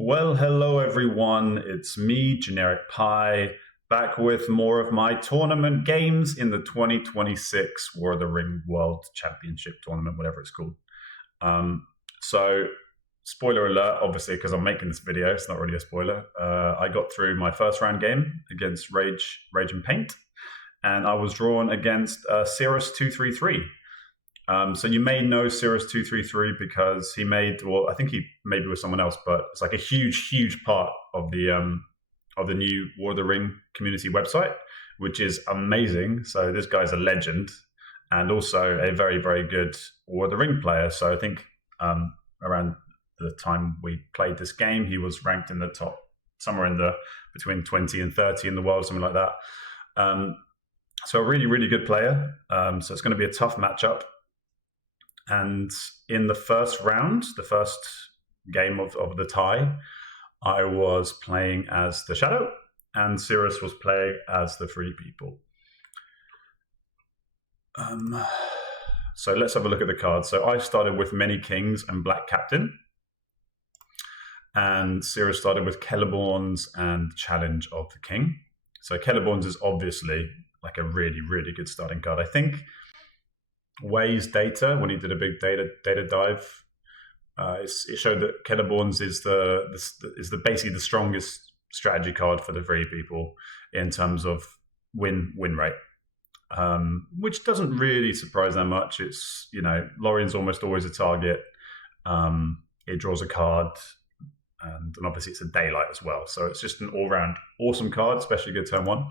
Well, hello everyone. It's me, Generic Pie, back with more of my tournament games in the 2026 WotR World Championship Tournament, whatever it's called. So, spoiler alert, obviously, because I'm making this video, it's not really a spoiler. I got through my first round game against Rage and Paint, and I was drawn against Sirrus233. So you may know Sirrus233 because he made, well, I think he maybe with someone else, but it's like a huge part of the new War of the Ring community website, which is amazing. So this guy's a legend and also a very good War of the Ring player. So I think around the time we played this game, he was ranked in the top, somewhere in the between 20 and 30 in the world, something like that. So a really good player. So it's going to be a tough matchup. And in the first round, the first game of the tie, I was playing as the Shadow, and Sirrus was playing as the Free People. So let's have a look at the cards. So I started with Many Kings and Black Captain, and Sirrus started with Celeborns and Challenge of the King. So Celeborns is obviously like a really good starting card. I think Way's data, when he did a big data dive, it showed that Celeborns is basically the strongest strategy card for the Free People in terms of win rate, which doesn't really surprise that much. It's, Lorien's almost always a target. It draws a card, and obviously it's a daylight as well. So it's just an all-round awesome card, especially good turn one.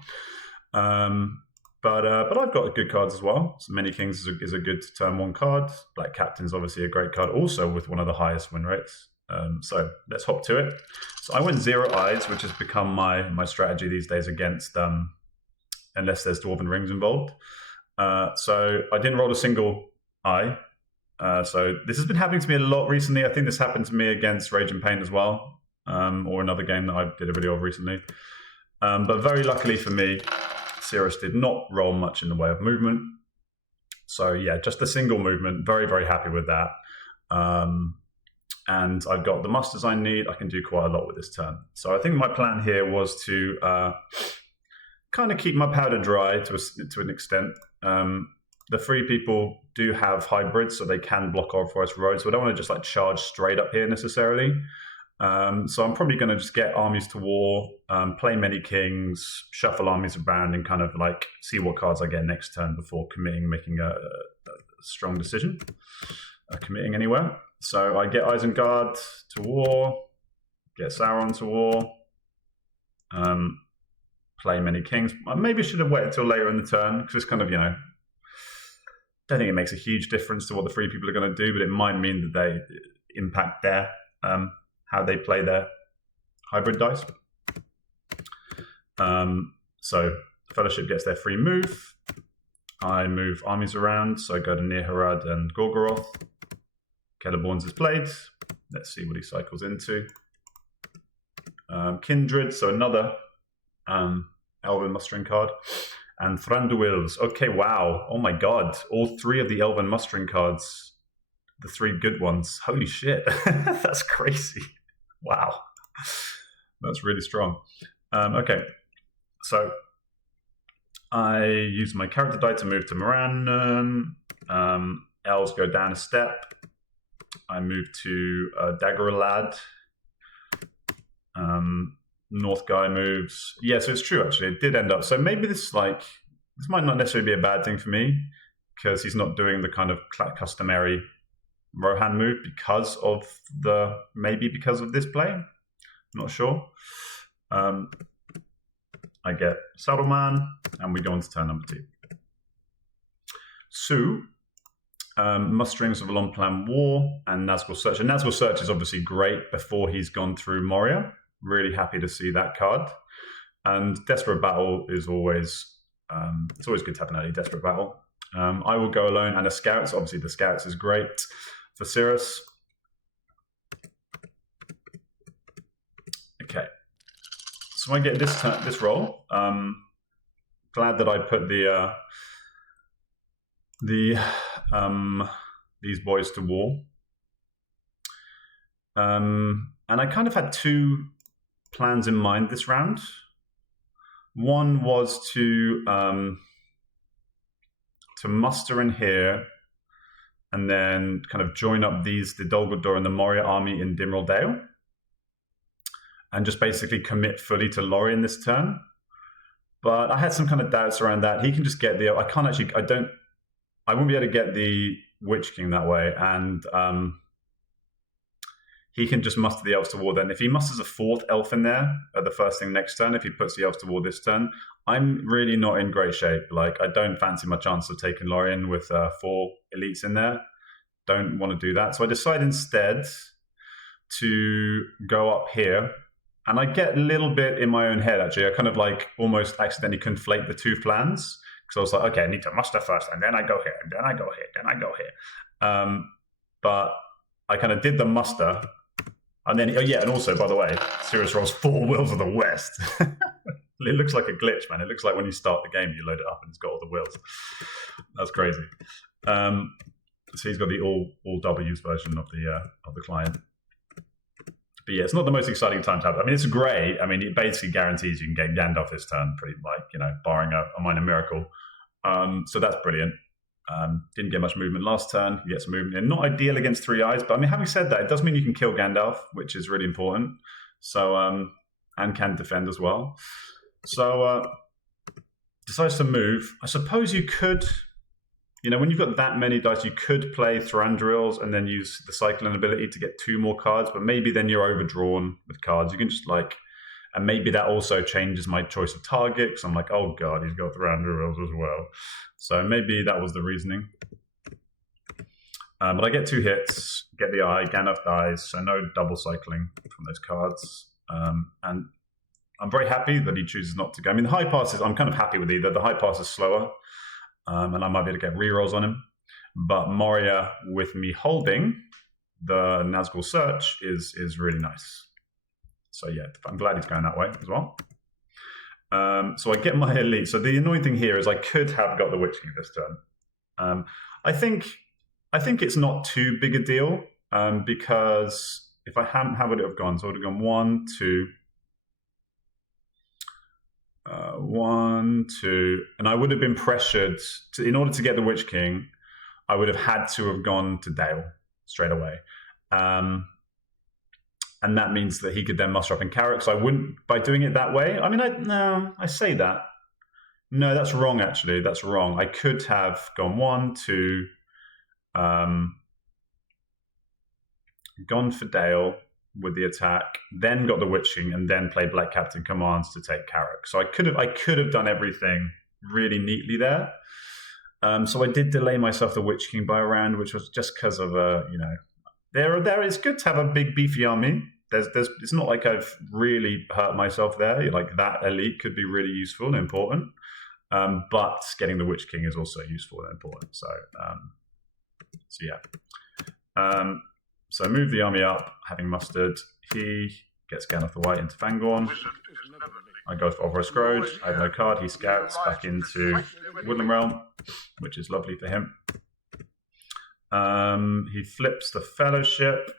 But I've got good cards as well. So Many Kings is a good turn one card. Black Captain's obviously a great card, also with one of the highest win rates. So let's hop to it. So I went 0 eyes, which has become my strategy these days against, unless there's Dwarven Rings involved. So I didn't roll a single eye. So this has been happening to me a lot recently. I think this happened to me against Rage and Pain as well, or another game that I did a video of recently. But very luckily for me, Sirrus did not roll much in the way of movement. So yeah, just a single movement. Very happy with that. And I've got the musters I need. I can do quite a lot with this turn. So I think my plan here was to kind of keep my powder dry to an extent. The Free People do have hybrids, so they can block Old Forest Roads. So I don't want to just like charge straight up here necessarily. So I'm probably going to just get armies to war, play Many Kings, shuffle armies around, and kind of like see what cards I get next turn before making a strong decision, committing anywhere. So I get Isengard to war, get Sauron to war, play Many Kings. I maybe should have waited till later in the turn because it's kind of, don't think it makes a huge difference to what the Free People are going to do, but it might mean that they impact their how they play their hybrid dice. So Fellowship gets their free move. I move armies around, so I go to Nihilrad and Gorgoroth. Celeborns is played. Let's see what he cycles into. Kindred, so another Elven mustering card. And Thranduils. Okay, wow. Oh my god. All 3 of the Elven mustering cards, the 3 good ones. Holy shit. That's crazy. Wow. That's really strong. Okay. So I use my character die to move to Moran. Elves go down a step. I move to Daggerlad. North guy moves. Yeah, so it's true, actually. It did end up. So maybe this might not necessarily be a bad thing for me because he's not doing the kind of customary Rohan move because of this play. I'm not sure. I get Saddleman, and we go on to turn number 2. So, musterings of a long plan war and Nazgul Search. And Nazgul Search is obviously great before he's gone through Moria. Really happy to see that card. And Desperate Battle is always it's always good to have an early Desperate Battle. I will go alone, and a Scouts. Obviously, the Scouts is great for Sirrus. Okay, so I get this roll. Glad that I put these boys to war. And I kind of had two plans in mind this round. One was to muster in here and then kind of join up the Dol Guldur and the Moria army in Dimral Dale and just basically commit fully to Lorien this turn. But I had some kind of doubts around that. He can just get I won't be able to get the Witch King that way. And he can just muster the Elves to War then. If he musters a fourth elf in there at the first thing next turn, if he puts the Elves to War this turn, I'm really not in great shape. Like, I don't fancy my chance of taking Lorien with 4 elites in there. Don't want to do that. So I decide instead to go up here. And I get a little bit in my own head, actually. I kind of like almost accidentally conflate the two plans. Because I was like, okay, I need to muster first, and then I go here, and then I go here, then I go here. But I kind of did the muster. And then, and also, by the way, Sirrus rolls 4 Wills of the West. It looks like a glitch, man. It looks like when you start the game, you load it up and it's got all the wills. That's crazy. So he's got the all W's version of the client. But yeah, it's not the most exciting time to have it. I mean, it's great. I mean, it basically guarantees you can get Gandalf this turn, barring a minor miracle. So that's brilliant. Didn't get much movement last turn. He gets some movement in. Not ideal against 3 eyes, but I mean, having said that, it does mean you can kill Gandalf, which is really important. So, and can defend as well. So, decides to move. I suppose you could, when you've got that many dice, you could play Thranduils and then use the cycling ability to get 2 more cards, but maybe then you're overdrawn with cards. You can just and maybe that also changes my choice of target, because I'm like, oh god, he's got Thranduils as well. So maybe that was the reasoning. But I get 2 hits, get the eye, Gandalf dies, so no double cycling from those cards. And I'm very happy that he chooses not to go. I mean, the high passes, I'm kind of happy with either. The high pass is slower, and I might be able to get rerolls on him. But Moria, with me holding the Nazgul Search, is really nice. So yeah, I'm glad he's going that way as well. So I get my elite. So the annoying thing here is I could have got the Witch King this turn. I think it's not too big a deal, because if I hadn't, how would it have gone? So it would have gone 1, 2, 1, 2, and I would have been pressured in order to get the Witch King. I would have had to have gone to Dale straight away. And that means that he could then muster up in Carrick. So I wouldn't, by doing it that way. I mean, I say that. No, that's wrong, actually. That's wrong. I could have gone 1, 2, gone for Dale with the attack, then got the Witch King, and then played Black Captain Commands to take Carrick. So I could have done everything really neatly there. So I did delay myself the Witch King by a round, which was just because of there. It's good to have a big beefy army. It's not like I've really hurt myself there. Like, that elite could be really useful and important, but getting the Witch King is also useful and important. So yeah. So I move the army up, having mustered. He gets Gandalf the White into Fangorn. I go for Over a Scroge. I have no card. He scouts back into Woodland Realm, which is lovely for him. He flips the Fellowship.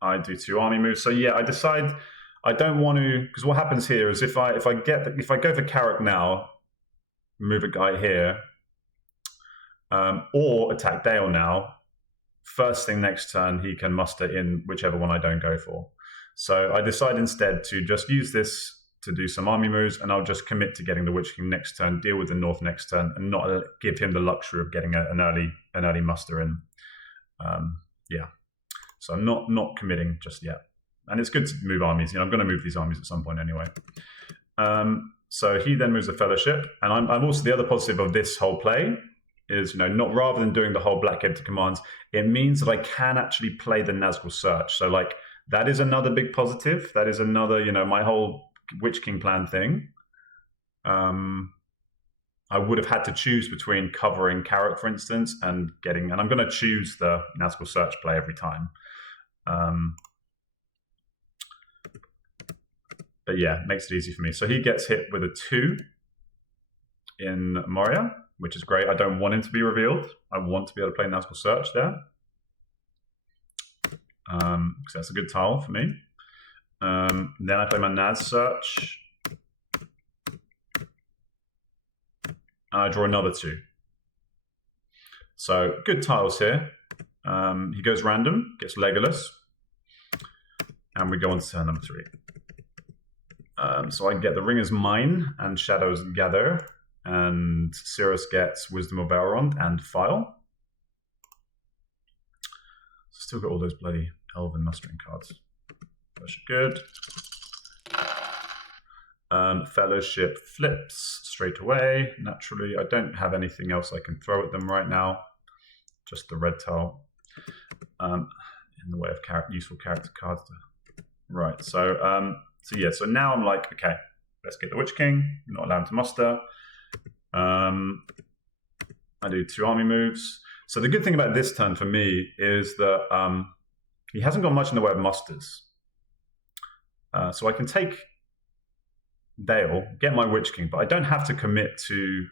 I do 2 army moves. So yeah, I decide I don't want to, because what happens here is if I go for Carrick now, move a guy here, or attack Dale now, first thing next turn he can muster in whichever one I don't go for. So I decide instead to just use this to do some army moves, and I'll just commit to getting the Witch King next turn, deal with the North next turn, and not give him the luxury of getting an early muster in. Yeah, so I'm not committing just yet, and it's good to move armies. I'm going to move these armies at some point anyway. So he then moves the Fellowship, and I'm also, the other positive of this whole play is, not, rather than doing the whole Black Captain Commands, it means that I can actually play the Nazgul Search. So that is another big positive. That is another, my whole Witch King plan thing. I would have had to choose between covering Carrick, for instance, and I'm going to choose the Nazgul Search play every time. But yeah, it makes it easy for me. So he gets hit with a 2 in Moria, which is great. I don't want him to be revealed. I want to be able to play Nazgul Search there. because that's a good tile for me. Then I play my Naz search. And I draw another 2. So good tiles here. He goes random, gets Legolas. And we go on to turn number 3. So I get the Ring is Mine and Shadows Gather. And Sirrus gets Wisdom of Elrond and File. Still got all those bloody Elven mustering cards. That's good. Fellowship flips straight away, naturally. I don't have anything else I can throw at them right now. Just the red tile. In the way of useful character cards. Right, so so now I'm like, okay, let's get the Witch King. I'm not allowed him to muster. I do 2 army moves. So the good thing about this turn for me is that he hasn't got much in the way of musters. So I can take Dale, get my Witch King, but I don't have to commit to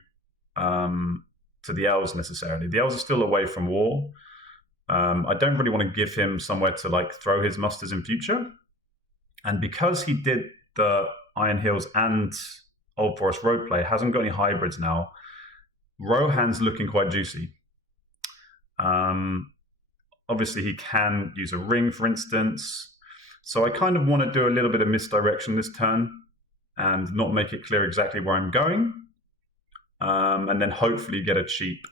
the elves necessarily. The elves are still away from war. I don't really want to give him somewhere to like throw his musters in future. And because he did the Iron Hills and Old Forest Road play, hasn't got any hybrids now, Rohan's looking quite juicy. Obviously, he can use a ring, for instance. So I kind of want to do a little bit of misdirection this turn and not make it clear exactly where I'm going. And then hopefully get a cheap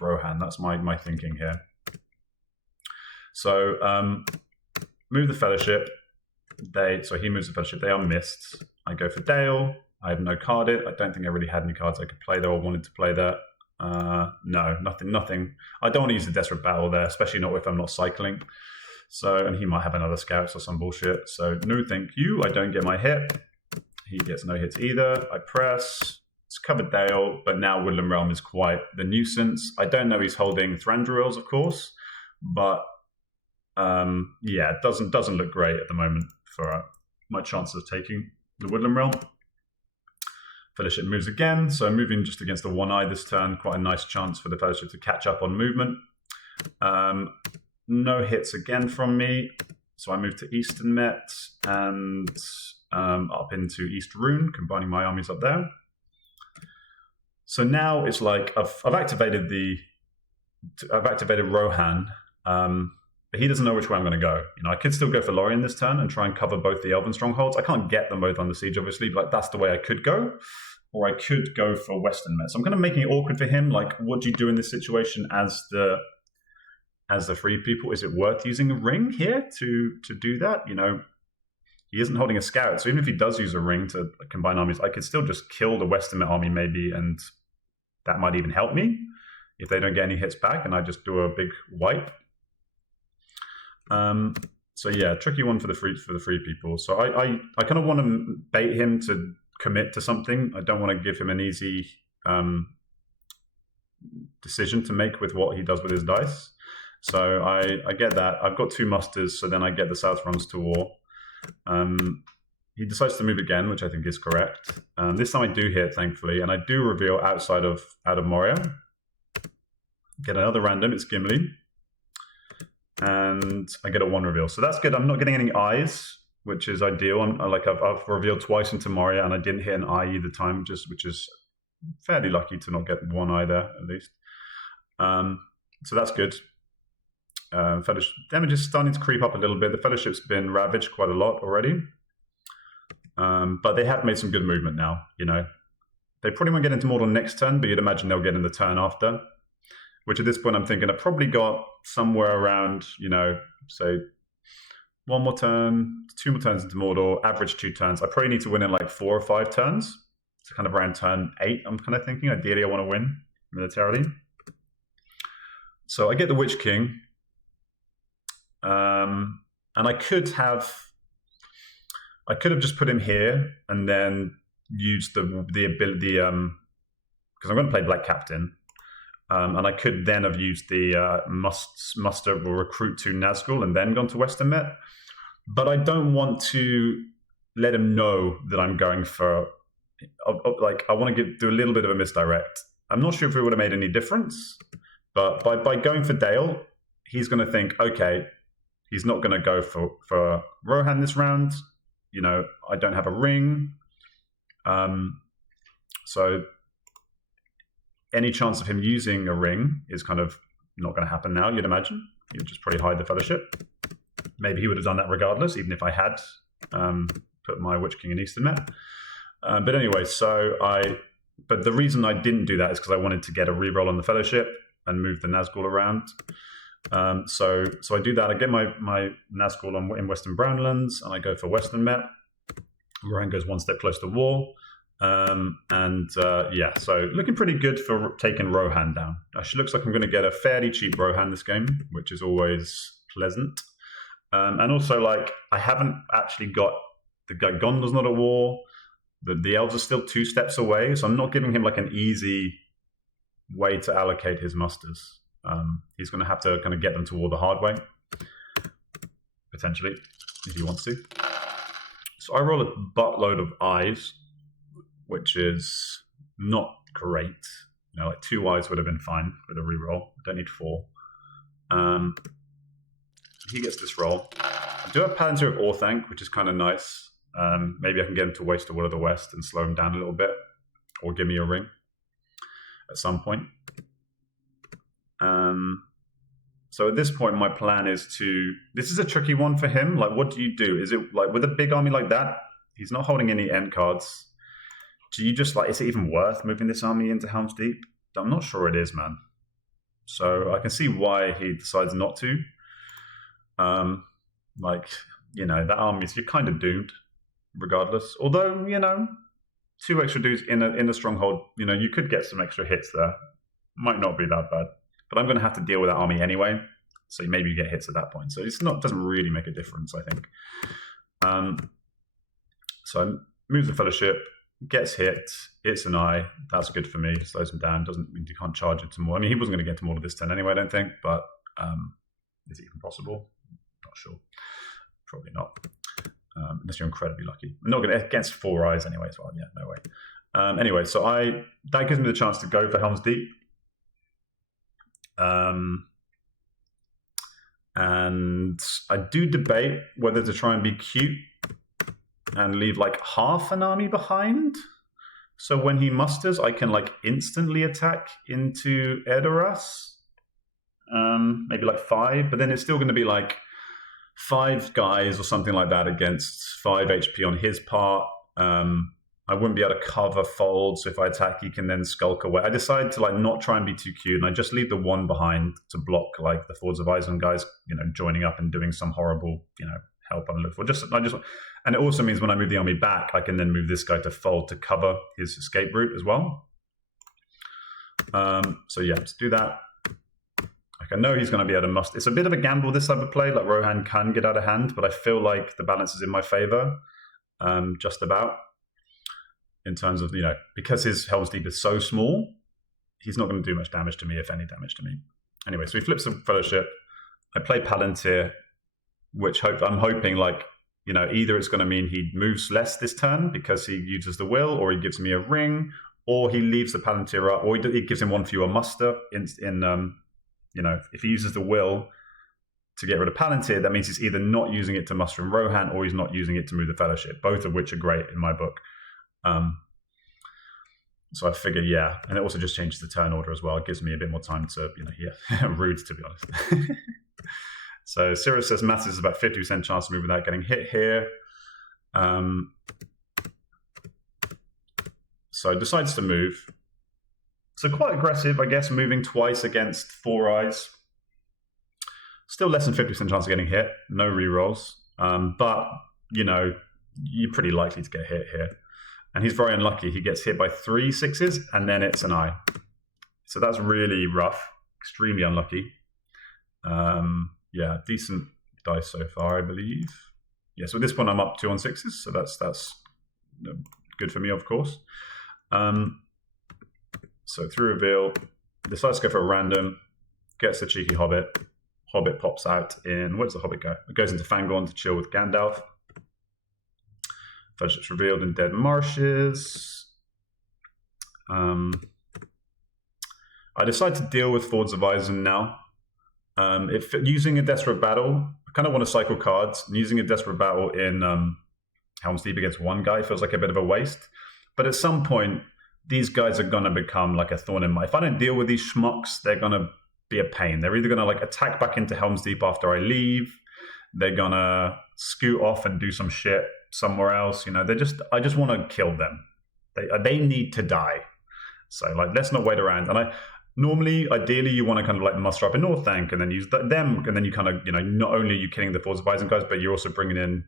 Rohan. That's my thinking here. So move the Fellowship. So he moves the Fellowship. They are missed. I go for Dale. I have no carded. I don't think I really had any cards I could play there or wanted to play there. No, nothing. I don't want to use the Desperate Battle there, especially not if I'm not cycling. So, and he might have another Scouts or some bullshit. So, no thank you. I don't get my hit. He gets no hits either. I press. It's covered Dale, but now Woodland Realm is quite the nuisance. I don't know he's holding Thranduils, of course, but yeah, it doesn't look great at the moment for my chances of taking the Woodland Realm. Fellowship moves again, so moving just against the one eye this turn, quite a nice chance for the Fellowship to catch up on movement. No hits again from me, so I move to Eastern Met and up into East Rune, combining my armies up there. So now it's like I've activated Rohan, but he doesn't know which way I'm going to go. You know, I could still go for Lorien this turn and try and cover both the Elven strongholds. I can't get them both under siege, obviously, but like, that's the way I could go. Or I could go for Western Met. So I'm kind of making it awkward for him. Like, what do you do in this situation as the free people? Is it worth using a ring here to do that? You know, he isn't holding a scout. So even if he does use a ring to combine armies, I could still just kill the Western Met army maybe, and that might even help me if they don't get any hits back and I just do a big wipe. So yeah, tricky one for the free people. So I kind of want to bait him to commit to something. I don't want to give him an easy decision to make with what he does with his dice. So I get that. I've got 2 musters, so then I get the South runs to war. He decides to move again, which I think is correct. This time I do hit, thankfully, and I do reveal out of Moria. Get another random. It's Gimli. And I get a 1 reveal. So that's good. I'm not getting any eyes, which is ideal. I've revealed twice into Moria, and I didn't hit an eye either time, which is fairly lucky to not get 1 eye there, at least. So that's good. Fellowship damage is starting to creep up a little bit. The Fellowship's been ravaged quite a lot already. But they have made some good movement now, you know. They probably won't get into Mordor next turn, but you'd imagine they'll get in the turn after. Which at this point I'm thinking I've probably got somewhere around, you know, say 1 more turn, 2 more turns into Mordor, average 2 turns. I probably need to win in like 4 or 5 turns. So kind of around turn 8, I'm kind of thinking. Ideally, I want to win militarily. So I get the Witch King. And I could have just put him here and then used the ability, because I'm going to play Black Captain. And I could then have used the muster or recruit to Nazgul and then gone to Western Met. But I don't want to let him know that I'm going for, like, I want to do a little bit of a misdirect. I'm not sure if it would have made any difference, but by going for Dale, he's going to think, okay, He's not going to go for Rohan this round. I don't have a ring. So any chance of him using a ring is kind of not going to happen now, you'd imagine. He would just probably hide the Fellowship. Maybe he would have done that regardless, even if I had put my Witch King in Eastern Met. But anyway, but the reason I didn't do that is because I wanted to get a reroll on the Fellowship and move the Nazgul around. So I do that. I get my Nazgul in Western Brownlands, and I go for Western Met. Rohan goes one step close to war. So looking pretty good for taking Rohan down. Actually looks like I'm going to get a fairly cheap Rohan this game, which is always pleasant. And also, like, I haven't actually got the Gondor's not at war. The elves are still 2 steps away, so I'm not giving him like an easy way to allocate his musters. He's going to have to kind of get them to war the hard way, potentially, if he wants to. So I roll a buttload of eyes, which is not great. Like 2 eyes would have been fine with a reroll. I don't need 4. He gets this roll. I do have Palantir of Orthanc, which is kind of nice. Maybe I can get him to waste a Will of the West and slow him down a little bit, or give me a ring at some point. So at this point, my plan is to... This is a tricky one for him. Like, what do you do? Is it like with a big army like that? He's not holding any end cards. Do you just is it even worth moving this army into Helm's Deep? I'm not sure it is, man. So I can see why he decides not to. That army, you're kind of doomed regardless. Although, 2 extra dudes in a stronghold, you could get some extra hits there. Might not be that bad. But I'm going to have to deal with that army anyway. So maybe you get hits at that point. So doesn't really make a difference, I think. So I move the Fellowship, gets hit, it's an eye. That's good for me. Slows him down. Doesn't mean you can't charge into more. I mean, he wasn't going to get to more of this turn anyway, I don't think. But is it even possible? Not sure. Probably not. Unless you're incredibly lucky. I'm not going to against 4 eyes anyway as well. Yeah, no way. Anyway, so that gives me the chance to go for Helm's Deep. And I do debate whether to try and be cute and leave like half an army behind. So when he musters, I can like instantly attack into Edoras. Maybe like 5, but then it's still going to be like 5 guys or something like that against 5 HP on his part. I wouldn't be able to cover fold, so if I attack, he can then skulk away. I decided to like not try and be too cute, and I just leave the 1 behind to block like the Fords of Ison guys, joining up and doing some horrible, help I'm looking for. And it also means when I move the army back, I can then move this guy to fold to cover his escape route as well. So yeah, let's do that. Like I know he's going to be able to muster. It's a bit of a gamble this type of play. Like Rohan can get out of hand, but I feel like the balance is in my favor, just about. In terms of, because his Helm's Deep is so small, he's not going to do much damage to me, if any damage to me. Anyway, so he flips the Fellowship. I play Palantir, which I'm hoping, either it's going to mean he moves less this turn because he uses the Will, or he gives me a ring, or he leaves the Palantir up, or he gives him 1 fewer muster. If he uses the Will to get rid of Palantir, that means he's either not using it to muster in Rohan, or he's not using it to move the Fellowship, both of which are great in my book. So I figure, yeah, and it also just changes the turn order as well. It gives me a bit more time to, rude, to be honest. So Sirrus says Matters is about 50% chance to move without getting hit here. So decides to move. So quite aggressive, I guess, moving twice against 4 eyes. Still less than 50% chance of getting hit. No rerolls. But, you're pretty likely to get hit here. And he's very unlucky. He gets hit by 3 6s, and then it's an eye. So that's really rough. Extremely unlucky. Decent dice so far, I believe. Yeah, so at this point I'm up 2 on 6s, so that's good for me, of course. So through reveal, decides to go for a random, gets the cheeky Hobbit. Hobbit pops out in, where does the Hobbit go? It goes into Fangorn to chill with Gandalf. Fellowship's revealed in Dead Marshes. I decide to deal with Fords of Ison now. If using a Desperate Battle, kind of want to cycle cards, and using a Desperate Battle in Helm's Deep against one guy feels like a bit of a waste. But at some point, these guys are going to become like a thorn in my... If I don't deal with these schmucks, they're going to be a pain. They're either going to like attack back into Helm's Deep after I leave. They're going to scoot off and do some shit somewhere else. You know, I just want to kill them. They need to die. So like, let's not wait around. And normally, ideally, you want to kind of like muster up a Northank and then use them. And then you kind of, you know, not only are you killing the Force of Isengard, but you're also bringing in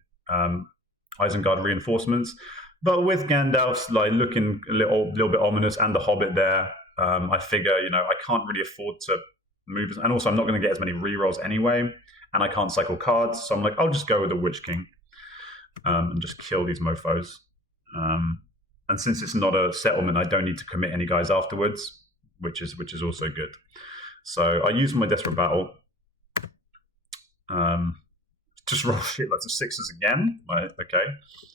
Isengard reinforcements. But with Gandalf's like looking a little bit ominous and the Hobbit there, I figure, you know, I can't really afford to move. And also, I'm not going to get as many rerolls anyway. And I can't cycle cards. So I'm like, I'll just go with the Witch King and just kill these mofos. And since it's not a settlement, I don't need to commit any guys afterwards, which is also good. So I use my Desperate Battle. Just roll shit loads of sixes again. Right, okay.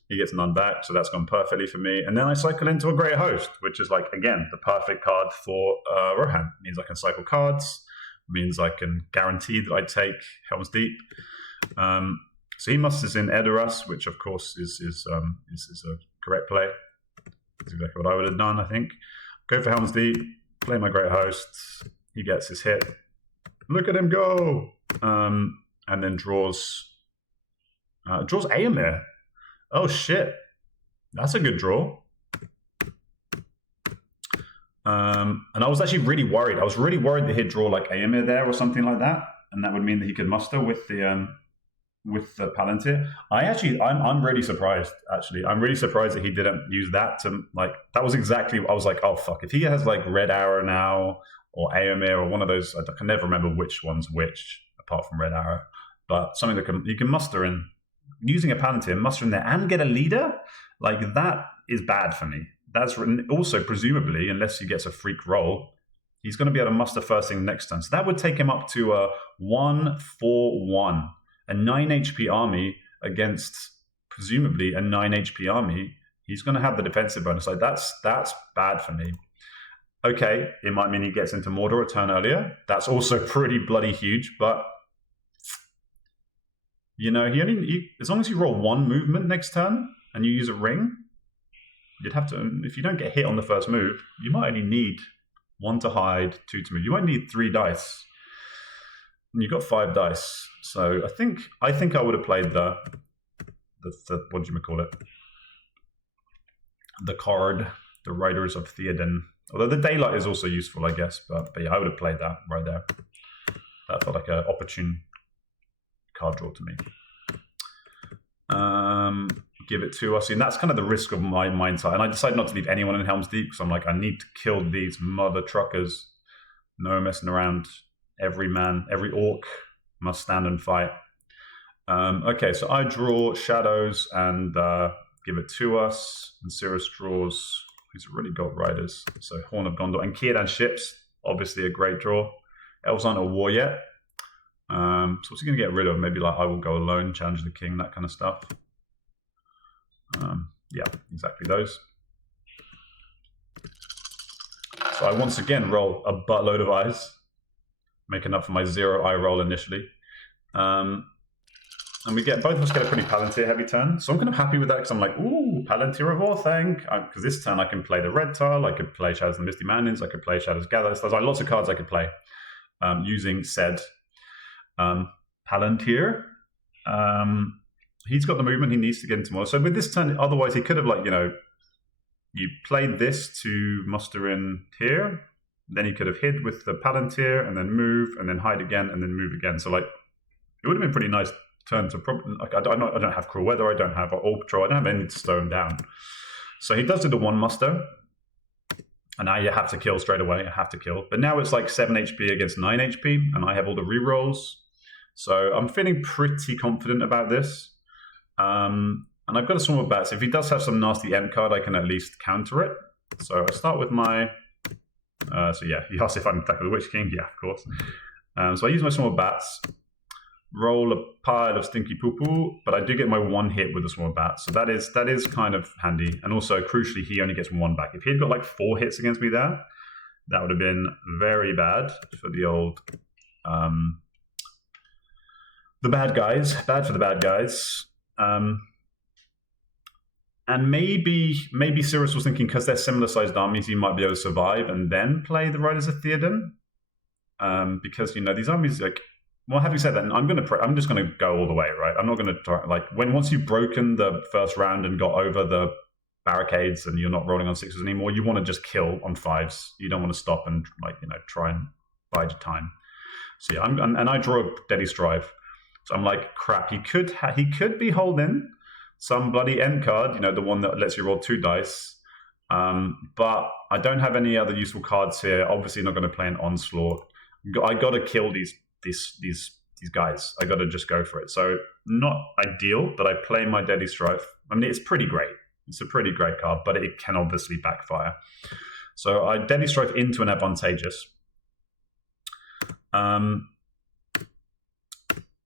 He gets none back, so that's gone perfectly for me. And then I cycle into a Great Host, which is like, again, the perfect card for Rohan. It means I can cycle cards. Means I can guarantee that I take Helm's Deep. So he musters in Edoras, which of course is a correct play. That's exactly what I would have done, I think. Go for Helm's Deep, play my Great Host. He gets his hit. Look at him go! And then draws Éomer. Oh shit. That's a good draw. And I was actually really worried. I was really worried that he'd draw like Éomer there or something like that. And that would mean that he could muster with the Palantir. I'm really surprised, actually. I'm really surprised that he didn't use that to, like, that was exactly, I was like, oh, fuck. If he has, like, Red Arrow now, or Éomer, or one of those, I can never remember which one's which, apart from Red Arrow, but something that you can muster in, using a Palantir, muster in there, and get a leader, like, that is bad for me. That's also, presumably, unless he gets a freak roll, he's going to be able to muster first thing next turn. So that would take him up to a 1-4-1. A 9 HP army against presumably a 9 HP army. He's going to have the defensive bonus. Like that's bad for me. Okay, it might mean he gets into Mordor a turn earlier. That's also pretty bloody huge. But you know, as long as you roll one movement next turn and you use a ring, you'd have to. If you don't get hit on the first move, you might only need 1 to hide, 2 to move. You might need 3 dice. And you've got 5 dice. So I think I would have played the what do you call it? The card, the Riders of Theoden. Although the Daylight is also useful, I guess. But yeah, I would have played that right there. That felt like an opportune card draw to me. Give it to us. And that's kind of the risk of my mindset. And I decided not to leave anyone in Helm's Deep because I'm like, I need to kill these mother truckers. No messing around. Every man, every orc must stand and fight. Okay, so I draw Shadows and give it to us. And Sirrus draws, he's already got Riders. So Horn of Gondor and Círdan ships, obviously a great draw. Elves aren't at war yet. So what's he going to get rid of? Maybe like I Will Go Alone, Challenge the King, that kind of stuff. Yeah, exactly those. So I once again roll a buttload of eyes, making up for my 0 eye roll initially. And we get, both of us get a pretty Palantir heavy turn. So I'm kind of happy with that because I'm like, ooh, Palantir of Orthanc. Because this turn I can play the Red Tile, I could play Shadows of the Misty Mountains, I could play Shadows Gather. There's like lots of cards I could play using said Palantir. He's got the movement he needs to get into more. So with this turn, otherwise he could have like, you know, you played this to muster in here. Then he could have hid with the Palantir and then move and then hide again and then move again. So like, it would have been a pretty nice turn to probably. Like, I don't have Cruel Weather. I don't have Orc Patrol. I don't have anything to slow him down. So he does do the 1 muster, and now you have to kill straight away. I have to kill. But now it's like 7 HP against 9 HP, and I have all the rerolls. So I'm feeling pretty confident about this. And I've got a Swarm of Bats. If he does have some nasty end card, I can at least counter it. So I start with my. So yeah, he asked if I can tackle the Witch King. Yeah, of course. So I use my Swarm of Bats, roll a pile of Stinky Poo Poo, but I do get my 1 hit with the Swarm of Bats. So that is kind of handy. And also, crucially, he only gets 1 back. If he had got like 4 hits against me there, that would have been very bad for the old the bad guys, bad for the bad guys. And maybe Sirrus was thinking because they're similar sized armies, he might be able to survive and then play the Riders of Theoden. Because these armies, like, well, having said that, I'm just gonna go all the way, right? I'm not gonna try, like, once you've broken the first round and got over the barricades and you're not rolling on 6s anymore, you want to just kill on 5s. You don't want to stop and try and bide your time. So yeah, and I draw a Deadly Strive. So I'm like, crap, he could be holding some bloody end card, the one that lets you roll 2 dice. But I don't have any other useful cards here. Obviously not going to play an Onslaught. I got to kill these guys. I got to just go for it. So not ideal, but I play my Deadly Strife. I mean, it's pretty great. It's a pretty great card, but it can obviously backfire. So I Deadly Strife into an Advantageous,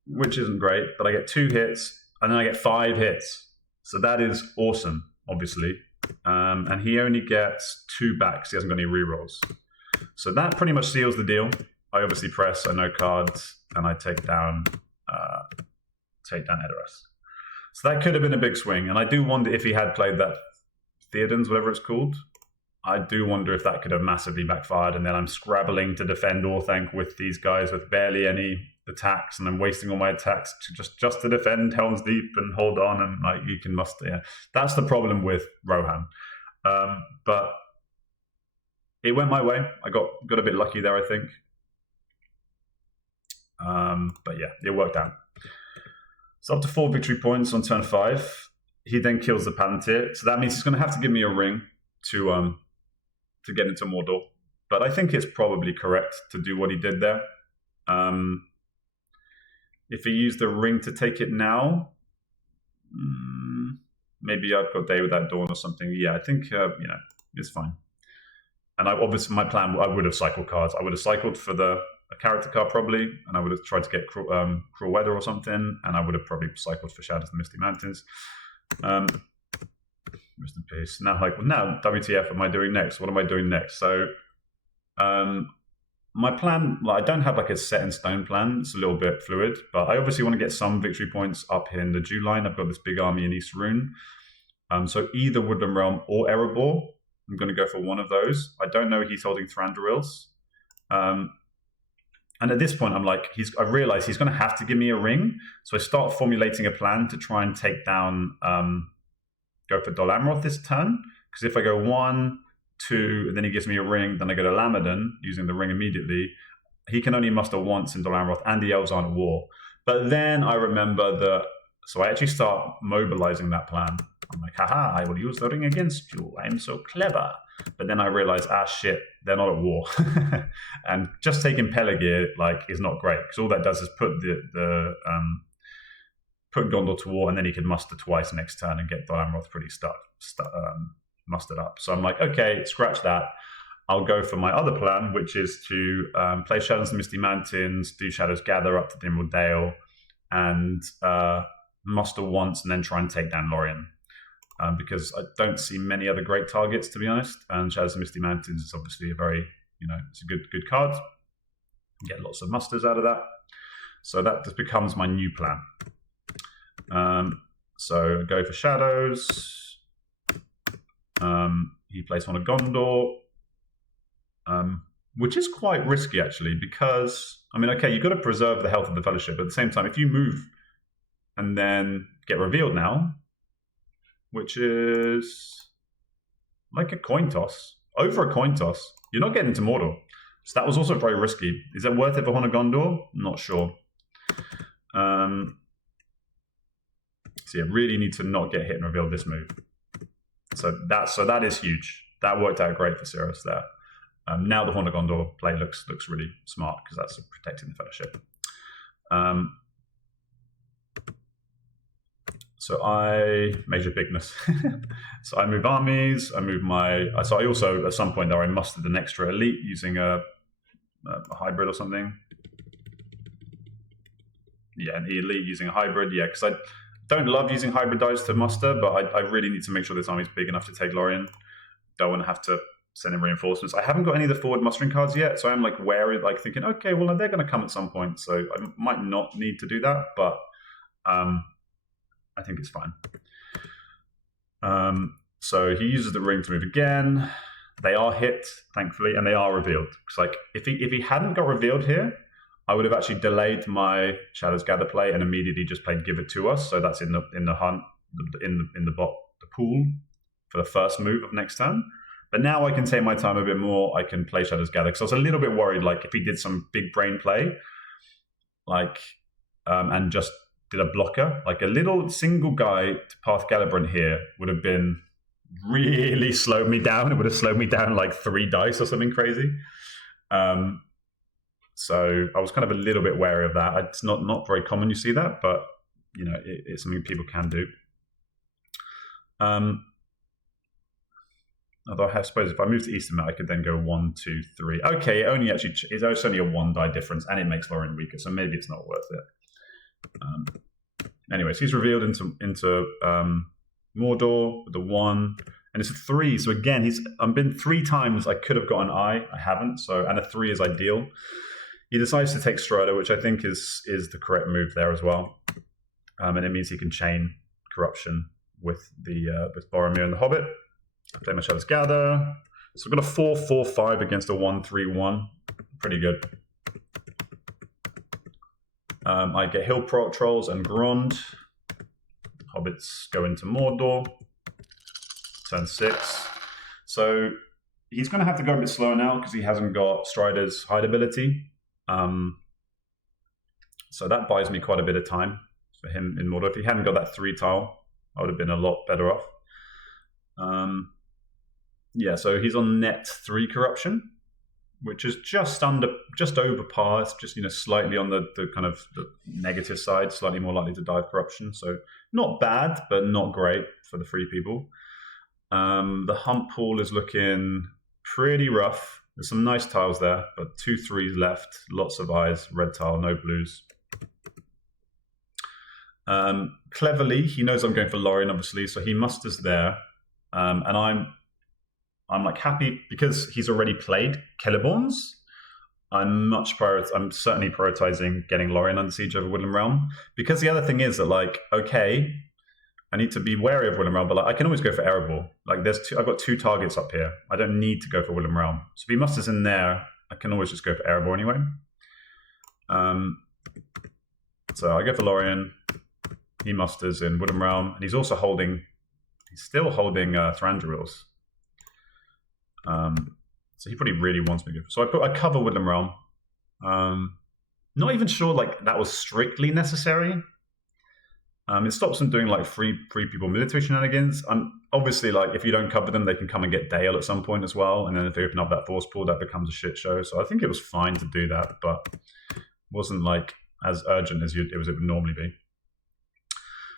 which isn't great, but I get 2 hits, and then I get 5 hits. So that is awesome, obviously. And he only gets 2 back because he hasn't got any rerolls. So that pretty much seals the deal. I obviously press a no cards, and I take down Edoras. So that could have been a big swing. And I do wonder if he had played that Theodens, whatever it's called. I do wonder if that could have massively backfired. And then I'm scrabbling to defend Orthanc with these guys with barely any attacks, and I'm wasting all my attacks to just to defend Helm's Deep and hold on, and you can muster. Yeah. That's the problem with Rohan. But it went my way. I got a bit lucky there, I think. But yeah, it worked out. So up to 4 victory points on turn 5. He then kills the Palantir. So that means he's going to have to give me a ring to get into Mordor. But I think it's probably correct to do what he did there. If he used the ring to take it now, maybe I've got Day Without Dawn or something. Yeah, I think it's fine. And obviously my plan, I would have cycled cards. I would have cycled for a character card probably, and I would have tried to get Cruel Weather or something, and I would have probably cycled for Shadows of the Misty Mountains. Rest in peace. Now, WTF am I doing next? What am I doing next? So my plan, I don't have a set in stone plan. It's a little bit fluid, but I obviously want to get some victory points up in the Dew line. I've got this big army in East Rune. So either Woodland Realm or Erebor. I'm going to go for one of those. I don't know he's holding Thranduil's. And at this point, I realize he's going to have to give me a ring. So I start formulating a plan to try and take down, go for Dol Amroth this turn. Because if I go 1, 2, and then he gives me a ring, then I go to Lamadon using the ring immediately. He can only muster once in Dol Amroth, and the elves aren't at war. But then I remember so I actually start mobilizing that plan. I'm like, haha, I will use the ring against you. I'm so clever. But then I realize, shit, they're not at war. And just taking Pelargir is not great, because all that does is put put Gondor to war, and then he can muster twice next turn and get Dol Amroth pretty mustered up. So I'm like, okay, scratch that. I'll go for my other plan, which is to play Shadows of the Misty Mountains, do Shadows Gather up to Dimward Dale, and muster once, and then try and take down Lorien. Because I don't see many other great targets, to be honest. And Shadows of the Misty Mountains is obviously a very, it's a good card. Get lots of musters out of that. So that just becomes my new plan. So I go for Shadows. He plays one of Gondor, which is quite risky, actually, because, you've got to preserve the health of the Fellowship. But at the same time, if you move and then get revealed now, which is like a coin toss, over a coin toss, you're not getting into Mordor. So that was also very risky. Is it worth it for Horn of Gondor? Not sure. So you really need to not get hit and reveal this move. So that is huge. That worked out great for Sirrus there. Now the Horn of Gondor play looks really smart, because that's protecting the Fellowship. So I major bigness. So I move armies. I move so I also, at some point there, I mustered an extra elite using a hybrid or something. Yeah, an elite using a hybrid. Yeah, because I don't love using hybrid dice to muster, but I really need to make sure this army's big enough to take Lorien. Don't want to have to sending reinforcements. I haven't got any of the forward mustering cards yet, so I'm like wary, like thinking, okay, well they're going to come at some point, so I might not need to do that, but I think it's fine. So he uses the ring to move again. They are hit, thankfully, and they are revealed. It's like if he hadn't got revealed here, I would have actually delayed my Shadows Gather play and immediately just played Give It To Us. So that's in the hunt, in the pool for the first move of next turn. But now I can take my time a bit more. I can play Shadows Gather because I was a little bit worried, like if he did some big brain play, like and just did a blocker, like a little single guy to Path Galibrant here would have been really slowed me down. It would have slowed me down like 3 dice or something crazy. So I was kind of a little bit wary of that. It's not very common you see that, but you know it's something people can do. Although I suppose if I move to Eastern Met, I could then go 1, 2, 3. Okay, it's only a 1 die difference, and it makes Lorien weaker, so maybe it's not worth it. Anyways, he's revealed into Mordor with the 1, and it's a 3. So again, I've been 3 times. I could have got an eye, I haven't. So and a 3 is ideal. He decides to take Strider, which I think is the correct move there as well, and it means he can chain Corruption with Boromir and the Hobbit. I play my Shadows Gather. So I've got a 4-4-5 against a 1-3-1. Pretty good. I get Hill Trolls and Grond. Hobbits go into Mordor. Turn 6. So he's going to have to go a bit slower now because he hasn't got Strider's hide ability. So that buys me quite a bit of time for him in Mordor. If he hadn't got that 3 tile, I would have been a lot better off. Yeah, so he's on net 3 corruption, which is just over par. It's just slightly on the kind of the negative side, slightly more likely to die of corruption. So not bad, but not great for the free people. The hump pool is looking pretty rough. There's some nice tiles there, but 2 3s left, lots of eyes, red tile, no blues. Cleverly, he knows I'm going for Lorien, obviously, so he musters there, and I'm like happy because he's already played Celeborns. I'm certainly prioritizing getting Lorien under siege over Woodland Realm, because the other thing is that like, okay, I need to be wary of Woodland Realm, but like, I can always go for Erebor. Like I've got 2 targets up here. I don't need to go for Woodland Realm. So if he musters in there, I can always just go for Erebor anyway. So I go for Lorien. He musters in Woodland Realm, and he's still holding Thranduils. So he probably really wants me to go. So I cover Woodland Realm. Not even sure like that was strictly necessary. It stops them doing like free people military shenanigans. Obviously, like if you don't cover them, they can come and get Dale at some point as well. And then if they open up that force pool, that becomes a shit show. So I think it was fine to do that, but it wasn't like as urgent as it would normally be.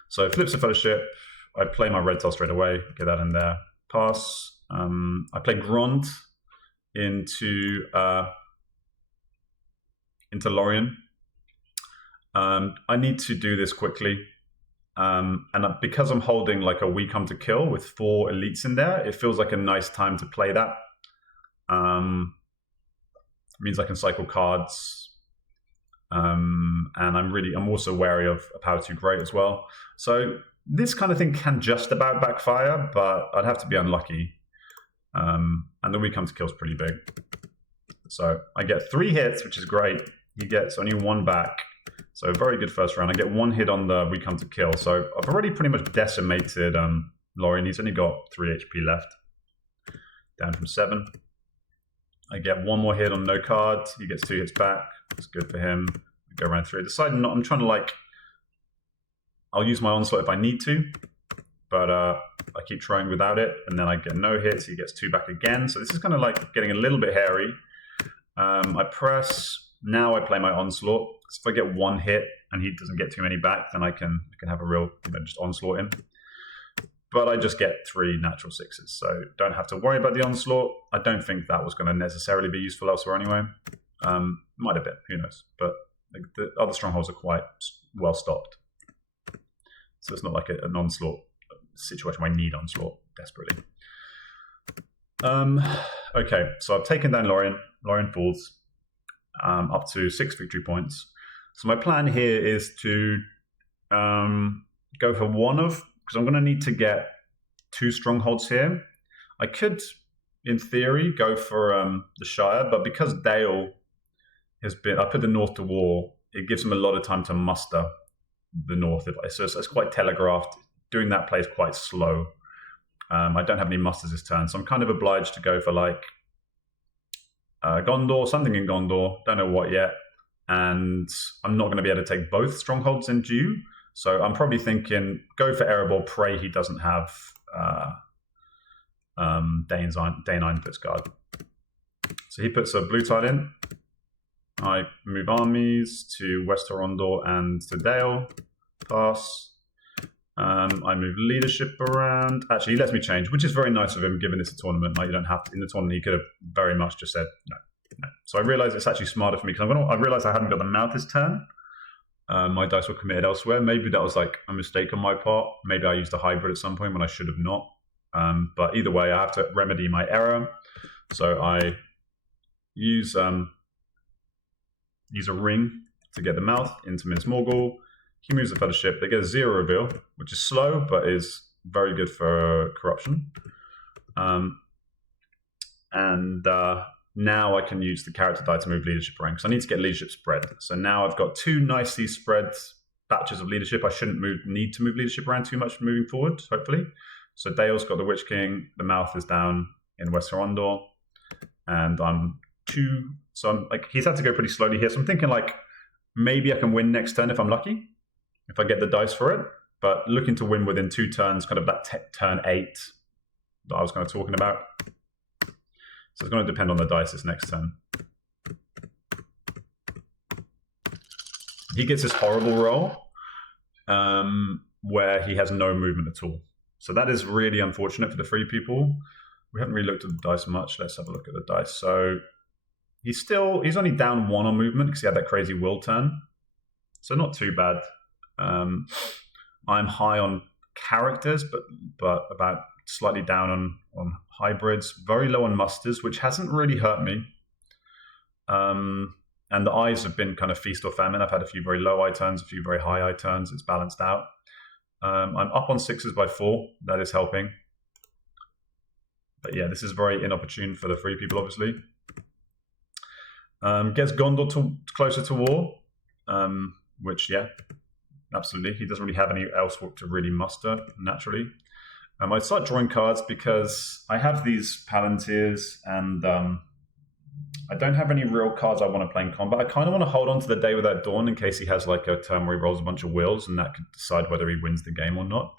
So Flips of Fellowship. I play my red tile straight away. Get that in there. Pass. I play Grond into Lorien. I need to do this quickly. And because I'm holding like a We Come to Kill with 4 elites in there, it feels like a nice time to play that. It means I can cycle cards. And I'm also wary of a Power 2 Great as well. So this kind of thing can just about backfire, but I'd have to be unlucky. And the We Come to Kill is pretty big. So I get 3 hits, which is great. He gets only 1 back. So very good first round. I get 1 hit on the We Come to Kill. So I've already pretty much decimated Lorien. He's only got 3 HP left. Down from 7. I get 1 more hit on no card. He gets 2 hits back. It's good for him. I go around 3. I'm trying to like... I'll use my onslaught if I need to. But I keep trying without it. And then I get no hits. He gets 2 back again. So this is kind of like getting a little bit hairy. I press... Now I play my onslaught. So if I get 1 hit and he doesn't get too many back, then I can have a real, just onslaught him. But I just get 3 natural 6s, so don't have to worry about the onslaught. I don't think that was going to necessarily be useful elsewhere anyway. Might have been, who knows? But the other strongholds are quite well stopped. So it's not like an onslaught situation where I need onslaught desperately. Okay, so I've taken down Lorien. Lorien falls up to 6 victory points. So my plan here is to go for one of, because I'm going to need to get 2 strongholds here. I could, in theory, go for the Shire, but because Dale has been up at the north to war, it gives him a lot of time to muster the north. So it's quite telegraphed. Doing that play is quite slow. I don't have any musters this turn, so I'm kind of obliged to go for like Gondor, something in Gondor, don't know what yet. And I'm not going to be able to take both strongholds in due, so I'm probably thinking go for Erebor, pray he doesn't have Day 9 puts guard. So he puts a blue tile in. I move armies to West Horondor and to Dale. Pass. I move leadership around. Actually, he lets me change, which is very nice of him, given it's a tournament. Like, you don't have to. In the tournament, he could have very much just said no. So I realize it's actually smarter for me because I realized I hadn't got the mouth this turn. My dice were committed elsewhere. Maybe that was like a mistake on my part. Maybe I used a hybrid at some point when I should have not. But either way, I have to remedy my error. So I use a ring to get the mouth into Minas Morgul. He moves the Fellowship. They get a 0 reveal, which is slow, but is very good for corruption. Now I can use the character die to move leadership ranks. So I need to get leadership spread. So now I've got 2 nicely spread batches of leadership. I shouldn't need to move leadership around too much moving forward, hopefully. So Dale's got the Witch King. The mouth is down in West Horondor. And I'm 2. So I'm like, he's had to go pretty slowly here. So I'm thinking like maybe I can win next turn if I'm lucky, if I get the dice for it. But looking to win within 2 turns, kind of that turn 8 that I was kind of talking about. So it's going to depend on the dice this next turn. He gets this horrible roll where he has no movement at all. So that is really unfortunate for the free people. We haven't really looked at the dice much. Let's have a look at the dice. So he's only down 1 on movement because he had that crazy will turn. So not too bad. I'm high on characters, but about slightly down on hybrids, very low on musters, which hasn't really hurt me. And the eyes have been kind of feast or famine. I've had a few very low eye turns, a few very high eye turns. It's balanced out. I'm up on 6s by 4. That is helping. But yeah, this is very inopportune for the free people, obviously. Gets Gondor closer to war, which, yeah, absolutely. He doesn't really have any else to really muster, naturally. I start drawing cards because I have these Palantirs and I don't have any real cards I want to play in combat. I kind of want to hold on to the Day Without Dawn in case he has like a turn where he rolls a bunch of wills and that could decide whether he wins the game or not.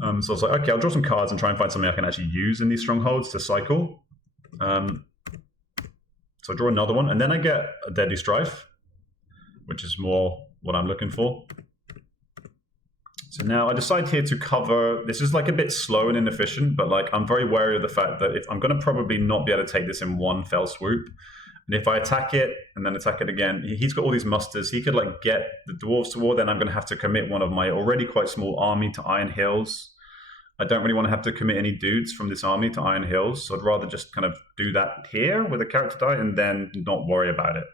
So I was like, okay, I'll draw some cards and try and find something I can actually use in these strongholds to cycle. So I draw another one and then I get a Deadly Strife, which is more what I'm looking for. So now I decide here to cover. This is like a bit slow and inefficient, but like I'm very wary of the fact that if I'm going to probably not be able to take this in one fell swoop. And if I attack it and then attack it again, he's got all these musters. He could like get the dwarves to war. Then I'm going to have to commit one of my already quite small army to Iron Hills. I don't really want to have to commit any dudes from this army to Iron Hills. So I'd rather just kind of do that here with a character die and then not worry about it.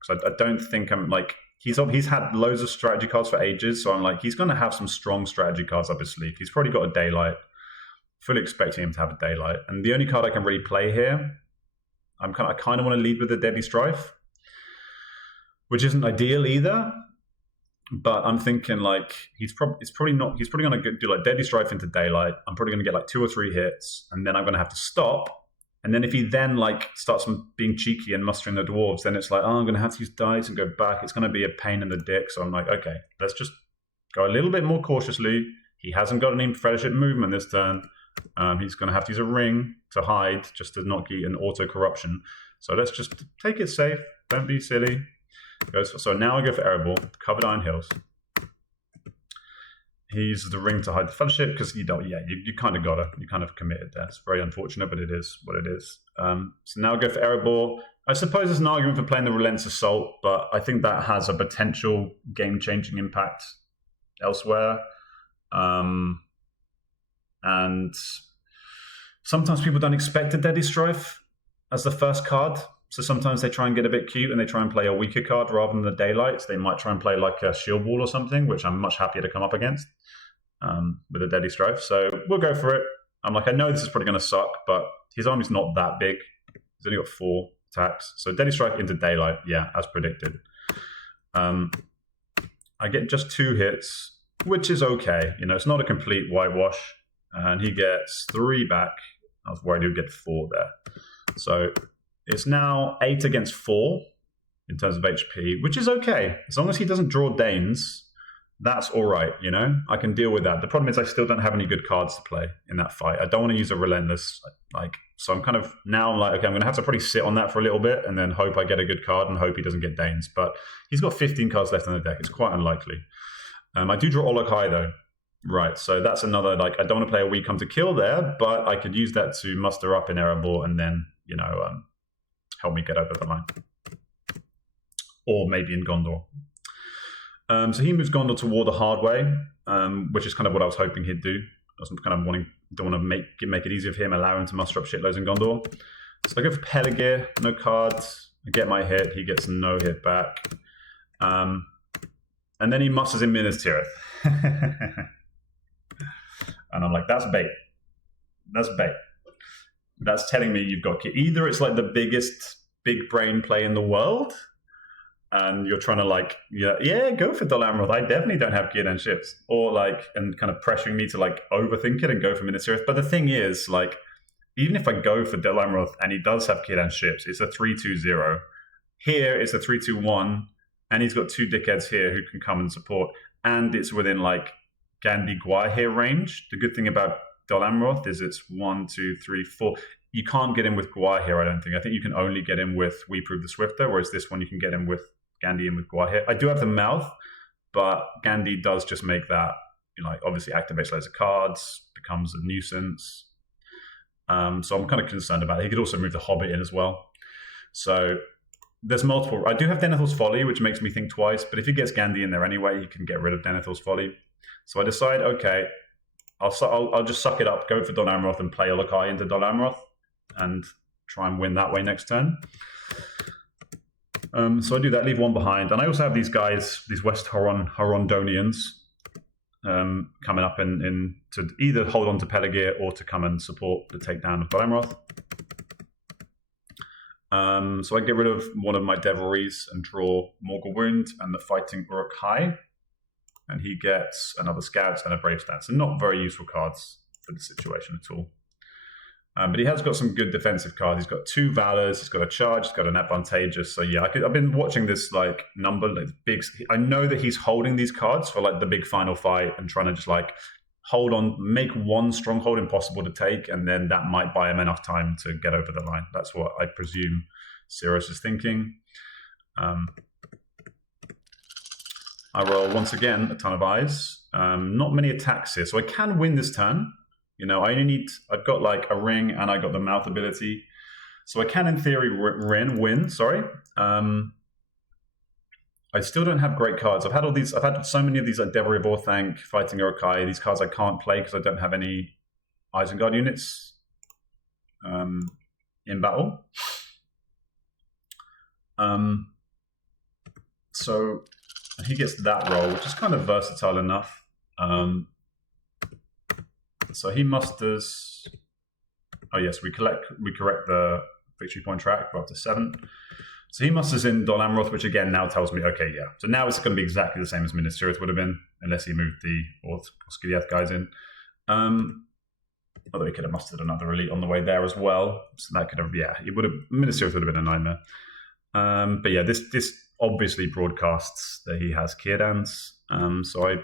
Because I don't think I'm like... He's had loads of strategy cards for ages, so I'm like, he's going to have some strong strategy cards up his sleeve. He's probably got a Daylight. Fully expecting him to have a Daylight. And the only card I can really play here, I kind of want to lead with the Deadly Strife, which isn't ideal either. But I'm thinking like he's probably going to do like Deadly Strife into Daylight. I'm probably going to get like 2 or 3 hits, and then I'm going to have to stop. And then if he then like starts being cheeky and mustering the dwarves, then it's like, oh, I'm going to have to use dice and go back. It's going to be a pain in the dick. So I'm like, okay, let's just go a little bit more cautiously. He hasn't got any fellowship movement this turn. He's going to have to use a ring to hide just to not get an auto corruption. So let's just take it safe. Don't be silly. So now I go for Erebor, covered Iron Hills. He's the ring to hide the fellowship because you kind of gotta. You kind of committed there. It's very unfortunate, but it is what it is. So now I go for Erebor. I suppose there's an argument for playing the Relentless Assault, but I think that has a potential game-changing impact elsewhere. And sometimes people don't expect a Deadly Strife as the first card. So sometimes they try and get a bit cute and they try and play a weaker card rather than the Daylights. They might try and play like a Shield Wall or something, which I'm much happier to come up against with a Deadly Strife. So we'll go for it. I'm like, I know this is probably going to suck, but his army's not that big. He's only got 4 attacks. So Deadly Strike into Daylight, yeah, as predicted. I get just 2 hits, which is okay. You know, it's not a complete whitewash. And he gets 3 back. I was worried he would get 4 there. So it's now 8 against 4 in terms of HP, which is okay. As long as he doesn't draw Danes, that's all right, you know? I can deal with that. The problem is I still don't have any good cards to play in that fight. I don't want to use a Relentless, so I'm kind of, now I'm like, okay, I'm going to have to probably sit on that for a little bit and then hope I get a good card and hope he doesn't get Danes. But he's got 15 cards left on the deck. It's quite unlikely. I do draw Olokai, though. Right, so that's another, I don't want to play a We Come to Kill there, but I could use that to muster up in Erebor and then, you know, help me get over the line. Or maybe in Gondor. So he moves Gondor toward the hard way, which is kind of what I was hoping he'd do. I was kind of don't want to make it easier for him, allow him to muster up shitloads in Gondor. So I go for Peligir, no cards. I get my hit, he gets no hit back. And then he musters in Minas Tirith. And I'm like, that's bait. That's bait. That's telling me you've got... Either it's like the biggest big brain play in the world, and you're trying to go for Dol Amroth. I definitely don't have Círdan ships. Or and kind of pressuring me to overthink it and go for Minas Tirith. But the thing is, even if I go for Dol Amroth and he does have Círdan ships, it's a 3-2-0. Here it's a 3-2-1, and he's got 2 dickheads here who can come and support. And it's within Gandhi Gwaihir range. The good thing about Dol Amroth is it's 1, 2, 3, 4. You can't get in with Gwaihir, I don't think. I think you can only get in with We Prove the Swifter, whereas this one you can get in with Gandhi and with Gwaihir. I do have the mouth, but Gandhi does just make that, obviously activates loads of cards, becomes a nuisance. So I'm kind of concerned about it. He could also move the Hobbit in as well. So there's multiple. I do have Denethor's Folly, which makes me think twice, but if he gets Gandhi in there anyway, he can get rid of Denethor's Folly. So I decide, okay, I'll just suck it up, go for Dol Amroth and play Olokai into Dol Amroth and try and win that way next turn. So I do that, leave 1 behind. And I also have these guys, these West Horondonians, coming up in to either hold on to Peligir or to come and support the takedown of Dol Amroth. So I get rid of one of my Devilries and draw Morgul Wound and the Fighting Uruk-hai. And he gets another Scout and a Brave Stat. So not very useful cards for the situation at all. But he has got some good defensive cards. He's got 2 Valors, he's got a Charge, he's got an Advantageous. So yeah, I've been watching this number, big. I know that he's holding these cards for the big final fight and trying to just hold on, make one stronghold impossible to take, and then that might buy him enough time to get over the line. That's what I presume Sirrus is thinking. I roll once again a ton of eyes. Not many attacks here, so I can win this turn. I've got a ring and I got the mouth ability. So I can, in theory, win. Sorry. I still don't have great cards. I've had so many of these Devilry of Orthanc, Fighting Uruk-hai, these cards I can't play because I don't have any Isengard units in battle. So he gets that roll, which is kind of versatile enough. So he musters. Oh yes, we correct the victory point track. We're up to 7. So he musters in Dol Amroth, which again now tells me, okay, yeah. So now it's going to be exactly the same as Minas Tirith would have been, unless he moved the Osgiliath guys in. Although he could have mustered another elite on the way there as well. So that could have, it would have. Minas Tirith would have been a nightmare. But yeah, this obviously broadcasts that he has Círdans. So I.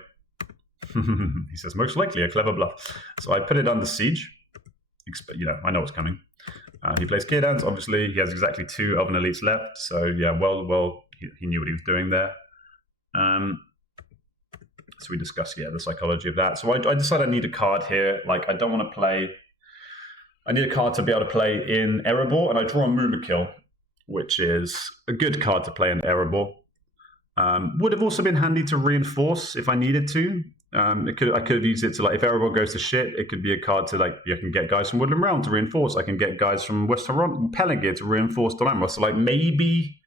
He says, most likely a clever bluff. So I put it under siege. I know what's coming. He plays Círdans. Obviously, he has exactly 2 Elven elites left. So yeah, he knew what he was doing there. So we discussed, the psychology of that. So I decided I need a card here. I don't want to play. I need a card to be able to play in Erebor, and I draw a Mumakil, which is a good card to play in Erebor. Would have also been handy to reinforce if I needed to. I could have used it to, like, if Erebor goes to shit, it could be a card to, like, you can get guys from Woodland Realm to reinforce. I can get guys from West Peligir to reinforce Dolamroth. So, like, maybe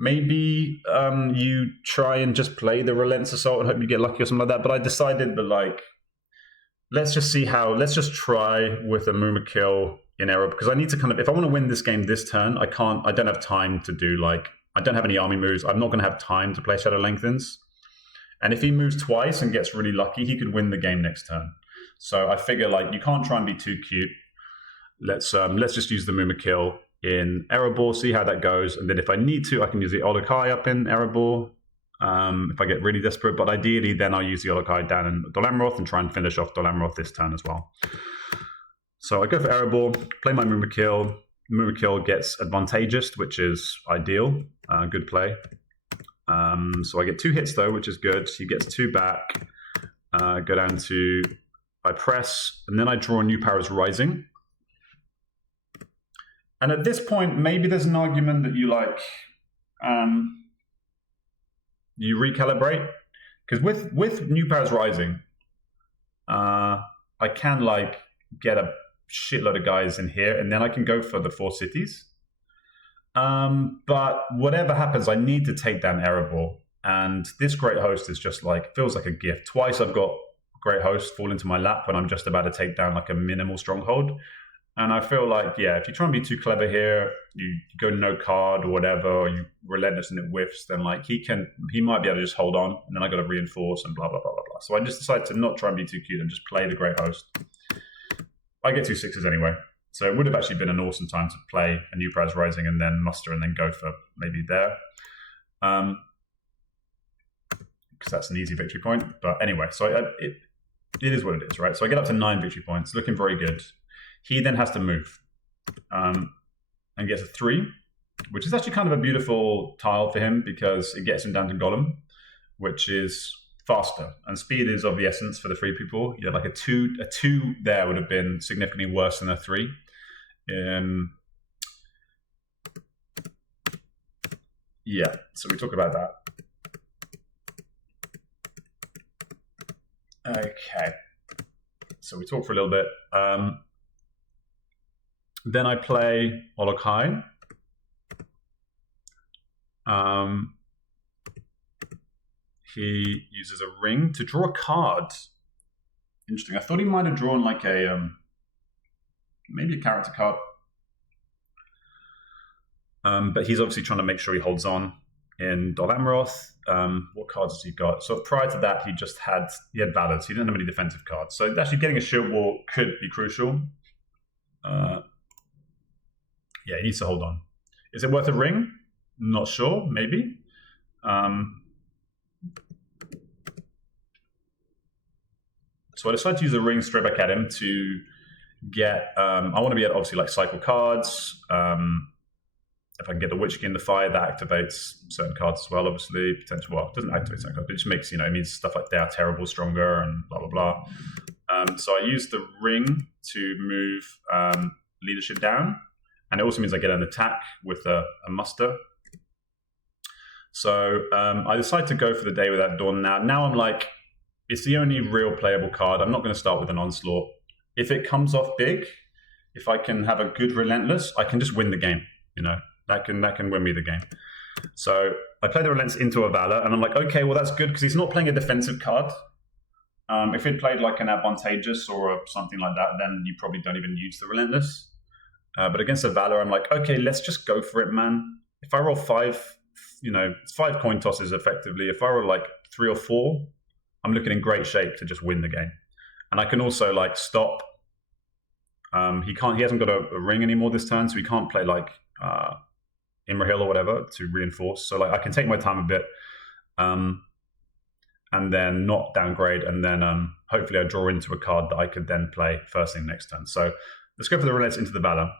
you try and just play the Relentless Assault and hope you get lucky or something like that. But I decided that, like, let's just try with a Mumakil in Erebor, because I need to kind of, if I want to win this game this turn, I don't have time to do, like, I don't have any army moves. I'm not going to have time to play Shadow Lengthens. And if he moves twice and gets really lucky, he could win the game next turn. So I figure, like, you can't try and be too cute. Let's just use the Mumakil in Erebor, see how that goes. And then if I need to, I can use the Olokai up in Erebor if I get really desperate. But ideally, then I'll use the Olokai down in Dolamroth and try and finish off Dolamroth this turn as well. So I go for Erebor, play my Mumakil. Mumakil gets Advantageous, which is ideal. Good play. So I get 2 hits though, which is good. He gets 2 back. Go down to, I press, and then I draw New Powers Rising. And at this point, maybe there's an argument that you, like, you recalibrate, because with New Powers Rising, I can, like, get a shitload of guys in here, and then I can go for the 4 cities. But whatever happens, I need to take down Erebor. And this Great Host is just, like, feels like a gift. Twice I've got Great Host fall into my lap when I'm just about to take down, like, a minimal stronghold. And I feel like, yeah, if you try and be too clever here, you go no card or whatever, or you Relentless and it whiffs, then, like, he might be able to just hold on, and then I got to reinforce and blah, blah, blah, blah, blah. So I just decided to not try and be too cute and just play the Great Host. I get 2 6s anyway. So it would have actually been an awesome time to play a New Powers Rising and then muster and then go for maybe there. Because that's an easy victory point. But anyway, so it is what it is, right? So I get up to 9 victory points, looking very good. He then has to move and gets a 3, which is actually kind of a beautiful tile for him because it gets him down to Golem, which is faster. And speed is of the essence for the 3 people. Yeah, like a 2 there would have been significantly worse than a 3. Yeah, so we talk about that. Okay, so we talk for a little bit. Then I play Olokai. He uses a ring to draw a card. Interesting. I thought he might have drawn, like, a maybe a character card. But he's obviously trying to make sure he holds on in Dolamroth. What cards has he got? So prior to that, he had Valors. He didn't have any defensive cards. So actually getting a Shield Wall could be crucial. Yeah, he needs to hold on. Is it worth a ring? Not sure. Maybe. So I decided to use a ring straight back at him to get... I want to be able to obviously, like, cycle cards. If I can get the Witch King to fire, that activates certain cards as well, obviously. Potential, well, it doesn't activate certain cards, but it just makes, it means stuff like They Are Terrible stronger and blah, blah, blah. So I used the ring to move leadership down. And it also means I get an attack with a muster. So I decided to go for the Day Without Dawn now. Now I'm like, it's the only real playable card. I'm not going to start with an Onslaught. If it comes off big, if I can have a good Relentless, I can just win the game. That can win me the game. So I play the Relentless into a Valor, and I'm like, okay, well, that's good because he's not playing a defensive card. If it played like an Advantageous or something like that, then you probably don't even use the Relentless. But against a Valor, I'm like, okay, let's just go for it, man. If I roll 5, it's 5 coin tosses effectively. If I roll like 3 or 4, I'm looking in great shape to just win the game. And I can also, like, stop. He hasn't got a ring anymore this turn, so he can't play like Imrahil or whatever to reinforce. So, like, I can take my time a bit and then not downgrade, and then hopefully I draw into a card that I could then play first thing next turn. So let's go for the Relentless into the Valor.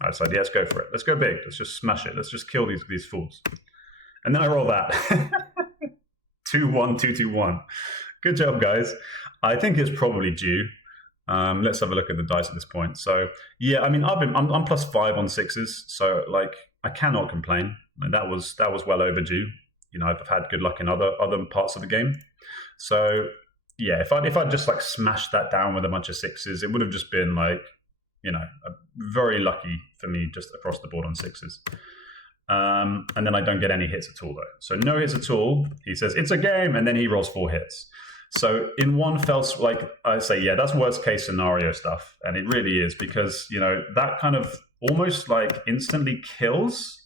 I decided, yeah, let's go for it. Let's go big. Let's just smash it. Let's just kill these fools. And then I roll that. 2-1, 2-2-1. Good job, guys. I think it's probably due. Let's have a look at the dice at this point. So, yeah, I mean, I'm +5 on 6s. So, like, I cannot complain. And that was well overdue. I've had good luck in other parts of the game. So yeah, if I'd just like smashed that down with a bunch of 6s, it would have just been like, you know, very lucky for me just across the board on 6s. And then I don't get any hits at all though. So no hits at all. He says it's a game, and then he rolls 4 hits. So in one fell swoop, like I say, yeah, that's worst case scenario stuff, and it really is, because you know that kind of almost like instantly kills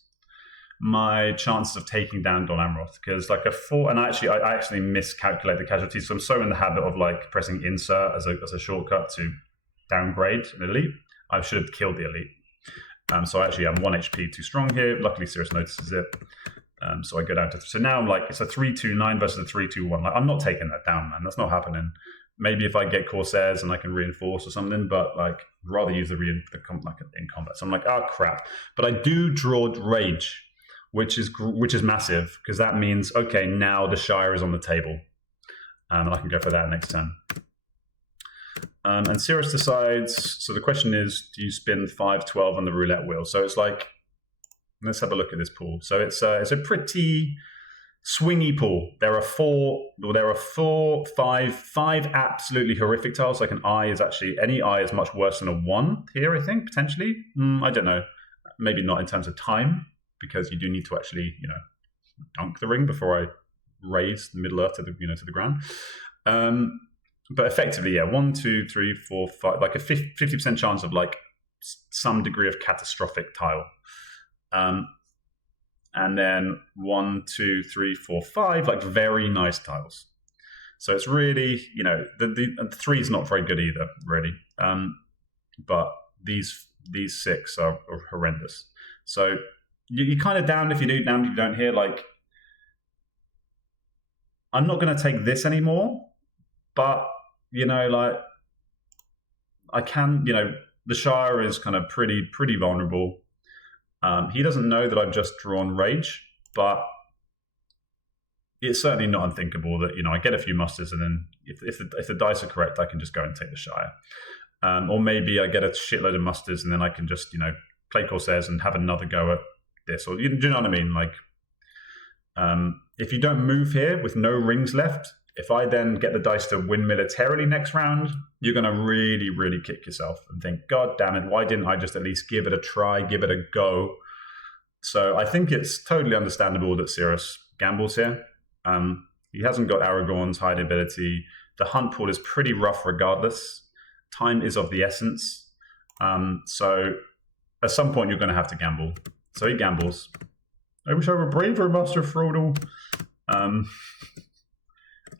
my chances of taking down Don Amroth, because like a 4, and I actually miscalculate the casualties. So I'm so in the habit of like pressing insert as a shortcut to downgrade an elite. I should have killed the elite. So actually I'm 1 HP too strong here. Luckily Sirrus notices it. So I go down to, so now I'm like, it's a 3-2-9 versus a 3-2-1. Like I'm not taking that down, man. That's not happening. Maybe if I get Corsairs and I can reinforce or something, but like rather use the in combat. So I'm like, oh crap. But I do draw Rage, which is massive, because that means, okay, now the Shire is on the table. And I can go for that next turn. And Sirrus decides, so the question is, do you spin 5-12 on the roulette wheel? So it's like, let's have a look at this pool. So it's a pretty swingy pool. There are 5 absolutely horrific tiles. Like an eye is actually, any eye is much worse than a 1 here, I think, potentially. I don't know. Maybe not in terms of time, because you do need to actually, you know, dunk the ring before I raise the Middle Earth to the, you know, to the ground. But effectively, yeah, 1, 2, 3, 4, 5, like a 50% chance of like some degree of catastrophic tile. And then 1, 2, 3, 4, 5, like very nice tiles. So it's really, you know, the 3 is not very good either, really. But these 6 are horrendous. So you're kind of down if you do, down if you don't here. Like, I'm not going to take this anymore, but, you know, like, I can, you know, the Shire is kind of pretty vulnerable. He doesn't know that I've just drawn Rage, but it's certainly not unthinkable that, you know, I get a few musters, and then if the dice are correct, I can just go and take the Shire. Or maybe I get a shitload of musters, and then I can just, you know, play Corsairs and have another go at this. Or, do you know what I mean? Like, if you don't move here with no rings left, if I then get the dice to win militarily next round, you're going to really, really kick yourself and think, God damn it, why didn't I just at least give it a try, give it a go? So I think it's totally understandable that Sirrus gambles here. He hasn't got Aragorn's hiding ability. The hunt pool is pretty rough regardless. Time is of the essence. So at some point, you're going to have to gamble. So he gambles. I wish I were braver, Master Frodo.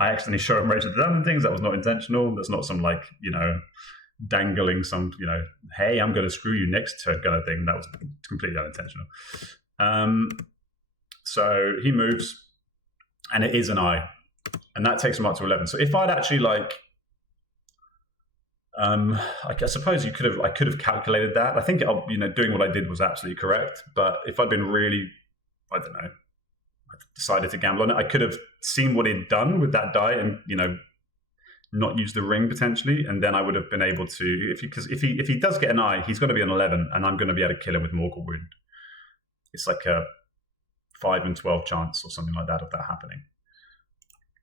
I accidentally showed him Rage of the Dungeon things. That was not intentional. That's not some, like, you know, dangling some, you know, hey, I'm going to screw you next turn kind of thing. That was completely unintentional. So he moves, and it is an eye, and that takes him up to 11. So if I'd actually, like, I suppose I could have calculated that. I think, you know, doing what I did was absolutely correct. But if I'd been really, I don't know, I decided to gamble on it, I could have seen what he'd done with that die and, you know, not use the ring potentially, and then I would have been able to, because if he does get an eye, he's going to be an 11, and I'm going to be able to kill him with Morgul Wound. It's like a 5 in 12 chance or something like that of that happening,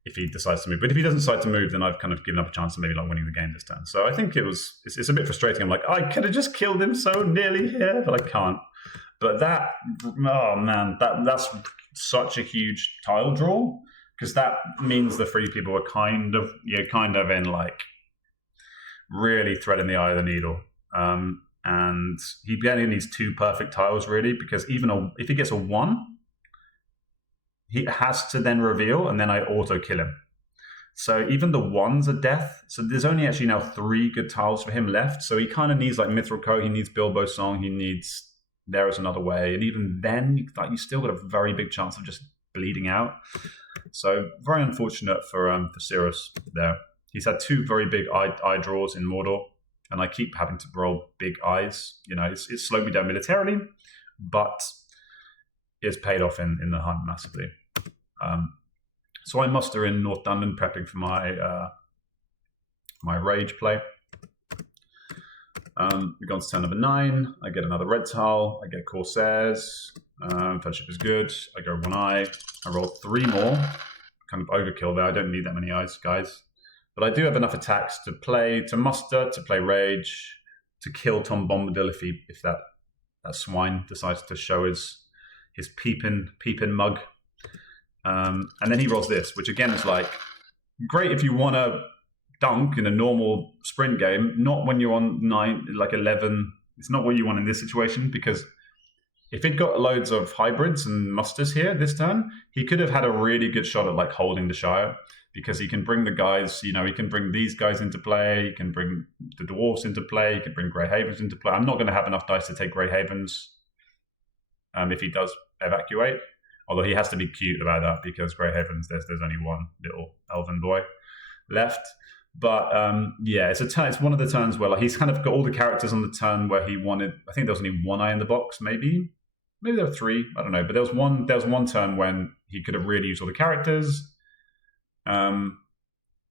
if he decides to move. But if he doesn't decide to move, then I've kind of given up a chance of maybe like winning the game this turn. So I think it's a bit frustrating. I'm like, I could have just killed him so nearly here, but I can't. But that, oh man, that's such a huge tile draw, because that means the 3 people are kind of in like really threading the eye of the needle. And he only needs 2 perfect tiles really, because even if he gets a 1, he has to then reveal, and then I auto kill him. So even the 1's a death. So there's only actually now 3 good tiles for him left. So he kind of needs like Mithril Coat, he needs Bilbo's Song, he needs There Is Another Way, and even then, you still got a very big chance of just bleeding out. So very unfortunate for Sirrus there. He's had 2 very big eye draws in Mordor, and I keep having to roll big eyes. You know, it's slowed me down militarily, but it's paid off in the hunt massively. So I muster in North Dunland, prepping for my my rage play. We go on to turn number 9. I get another red tile. I get Corsairs. Fellowship is good. I go 1 eye. I roll 3 more kind of overkill there. I don't need that many guys. But I do have enough attacks to muster, to play Rage, to kill Tom Bombadil if that swine decides to show his peeping mug. And then he rolls this, which again is like great if you want to dunk in a normal sprint game, not when you're on 11. It's not what you want in this situation, because if he'd got loads of hybrids and musters here this turn, he could have had a really good shot at like holding the Shire, because he can bring the guys, he can bring these guys into play, he can bring the dwarves into play, he can bring Grey Havens into play. I'm not going to have enough dice to take Grey Havens if he does evacuate, although he has to be cute about that, because Grey Havens, there's only one little elven boy left. But it's one of the turns where like he's kind of got all the characters on the turn where he wanted. I think there was only one eye in the box, maybe there were three. I don't know, but there was one turn when he could have really used all the characters, and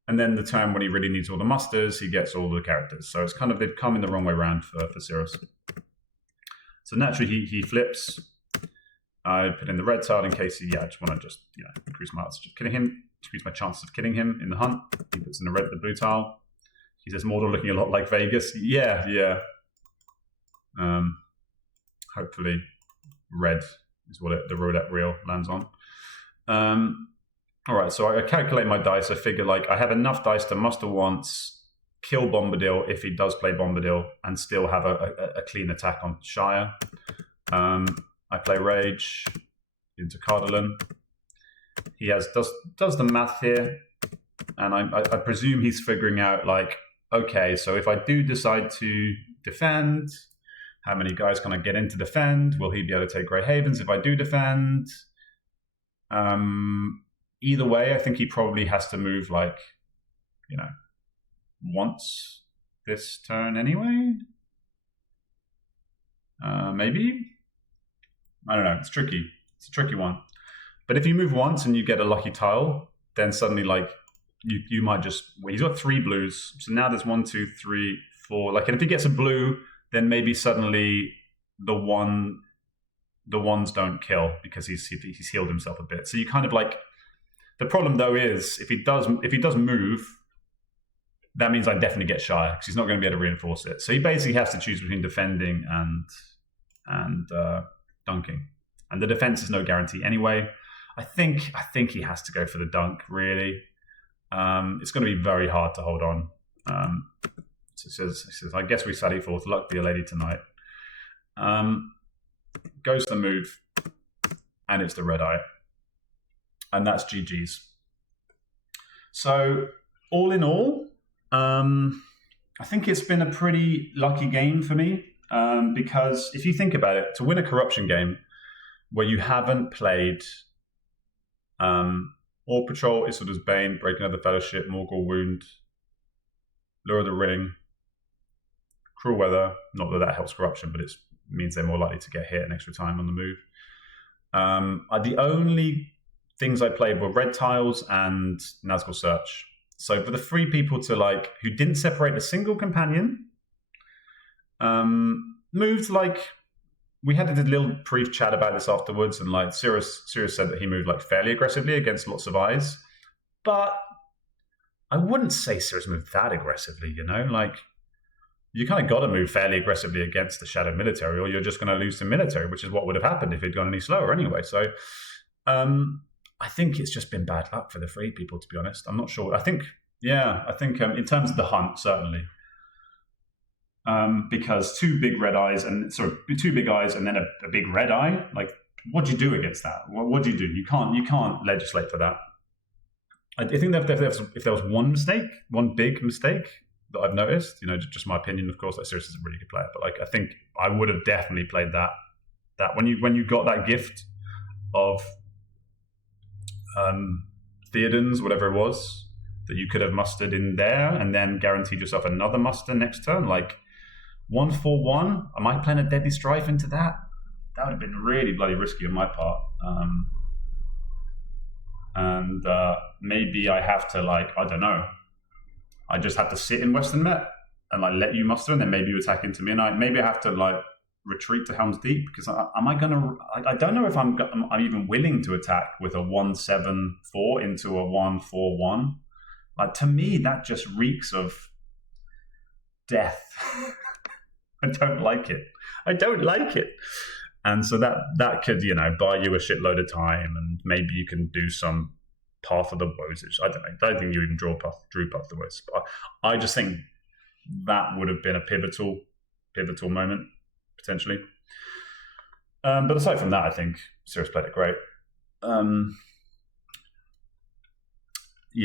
then the turn when he really needs all the musters, he gets all the characters. So it's kind of they've come in the wrong way around for Sirrus. So naturally he flips. I put in the red tile in case I just want to increase my odds of killing him. Increase my chances of killing him in the hunt. He puts in the blue tile. He says Mordor looking a lot like Vegas. Yeah. Hopefully red is what the roulette wheel lands on. All right, so I calculate my dice. I figure like I have enough dice to muster once, kill Bombadil if he does play Bombadil, and still have a clean attack on Shire. I play Rage into Cardalin. He does the math here, and I presume he's figuring out like, okay, so if I do decide to defend, how many guys can I get in to defend? Will he be able to take Grey Havens if I do defend? Either way, I think he probably has to move like, once this turn anyway. Maybe. I don't know. It's tricky. It's a tricky one. But if you move once and you get a lucky tile, then suddenly like you might just. Well, he's got 3 blues, so now there's 1, 2, 3, 4. Like, and if he gets a blue, then maybe suddenly the ones don't kill because he's healed himself a bit. So you kind of like. The problem though is if he does move, that means I definitely get Shire because he's not going to be able to reinforce it. So he basically has to choose between defending and dunking, and the defense is no guarantee anyway. I think he has to go for the dunk. Really, it's going to be very hard to hold on. So it says, I guess we sally forth. Luck be a lady tonight. Goes the move, and it's the red eye, and that's GG's. So all in all, I think it's been a pretty lucky game for me. Because if you think about it, to win a corruption game where you haven't played Orc Patrol, Isildur's Bane, Breaking of the Fellowship, Morgul Wound, Lure of the Ring, Cruel Weather, not that helps corruption, but it means they're more likely to get hit an extra time on the move. The only things I played were Red Tiles and Nazgul Search. So for the 3 people who didn't separate a single companion, moved like we had a little brief chat about this afterwards, and like Sirrus said that he moved like fairly aggressively against lots of eyes, but I wouldn't say Sirrus moved that aggressively. Like you kind of got to move fairly aggressively against the Shadow Military, or you're just going to lose to military, which is what would have happened if he'd gone any slower anyway. So I think it's just been bad luck for the 3 people, to be honest. I'm not sure. I think in terms of the hunt, certainly. Because 2 big red eyes and 2 big eyes and then a big red eye. Like, what do you do against that? What do you do? You can't legislate for that. I think that if there was one big mistake that I've noticed, just my opinion, of course, like Sirrus is a really good player, but like I think I would have definitely played that when you got that gift of Theodens, whatever it was, that you could have mustered in there and then guaranteed yourself another muster next turn, like 1-4-1. Am I playing a Deadly Strife into that? That would have been really bloody risky on my part. And maybe I have to I don't know. I just have to sit in Western Met and let you muster, and then maybe you attack into me, and maybe I have to retreat to Helm's Deep? Because am I going to? I don't know if I'm even willing to attack with a 1/7/4 into a 1/4/1. Like, to me, that just reeks of death. I don't like it. I don't like it. And so that could, buy you a shitload of time, and maybe you can do some Path of the Woes. I don't know. I don't think you even drew Path of the Woes. But I just think that would have been a pivotal moment, potentially. But aside from that, I think Sirrus played it great.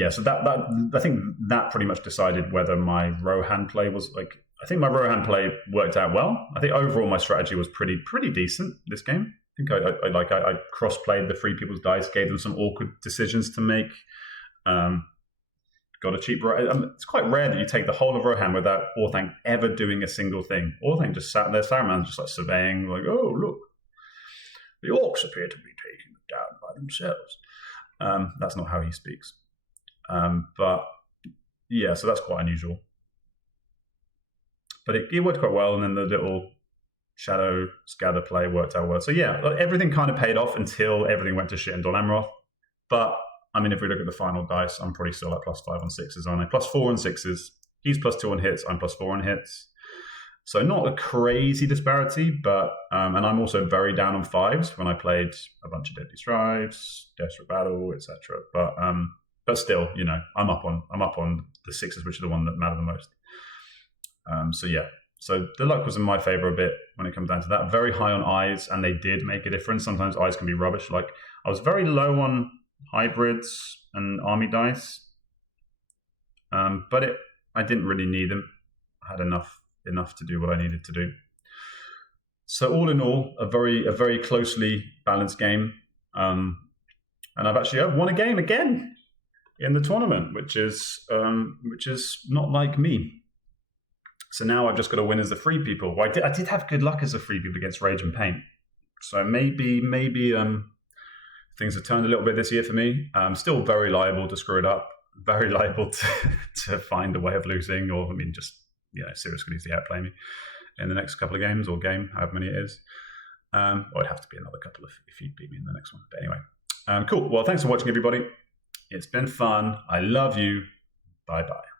So that I think that pretty much decided whether my Rohan play was like. I think my Rohan play worked out well. I think overall my strategy was pretty decent this game. I think I cross-played the free people's dice, gave them some awkward decisions to make. Got a cheap. It's quite rare that you take the whole of Rohan without Orthanc ever doing a single thing. Orthanc just sat there, Saruman's just like surveying, like, oh look, the orcs appear to be taking it down by themselves. That's not how he speaks. But yeah, so that's quite unusual. But it worked quite well, and then the little shadow scatter play worked out well. So yeah, everything kind of paid off until everything went to shit in Dol Amroth. But I mean, if we look at the final dice, I'm probably still at +5 on 6s, aren't I? +4 on 6s. He's +2 on hits. I'm +4 on hits. So not a crazy disparity, but and I'm also very down on 5s when I played a bunch of Deadly Strives, Desperate Battle, etc. But still, I'm up on the 6s, which are the one that matter the most. So the luck was in my favor a bit when it comes down to that. Very high on eyes, and they did make a difference. Sometimes eyes can be rubbish. Like, I was very low on hybrids and army dice, but I didn't really need them. I had enough to do what I needed to do. So all in all, a very closely balanced game, and I've won a game again in the tournament, which is not like me. So now I've just got to win as the free people. Well, I did have good luck as a free people against Rage and Paint. So maybe things have turned a little bit this year for me. I'm still very liable to screw it up. Very liable to find a way of losing, or Sirrus could easily outplay me in the next couple of games, or game, however many it is. Or it'd have to be another couple if you beat me in the next one. But anyway, cool. Well, thanks for watching, everybody. It's been fun. I love you. Bye-bye.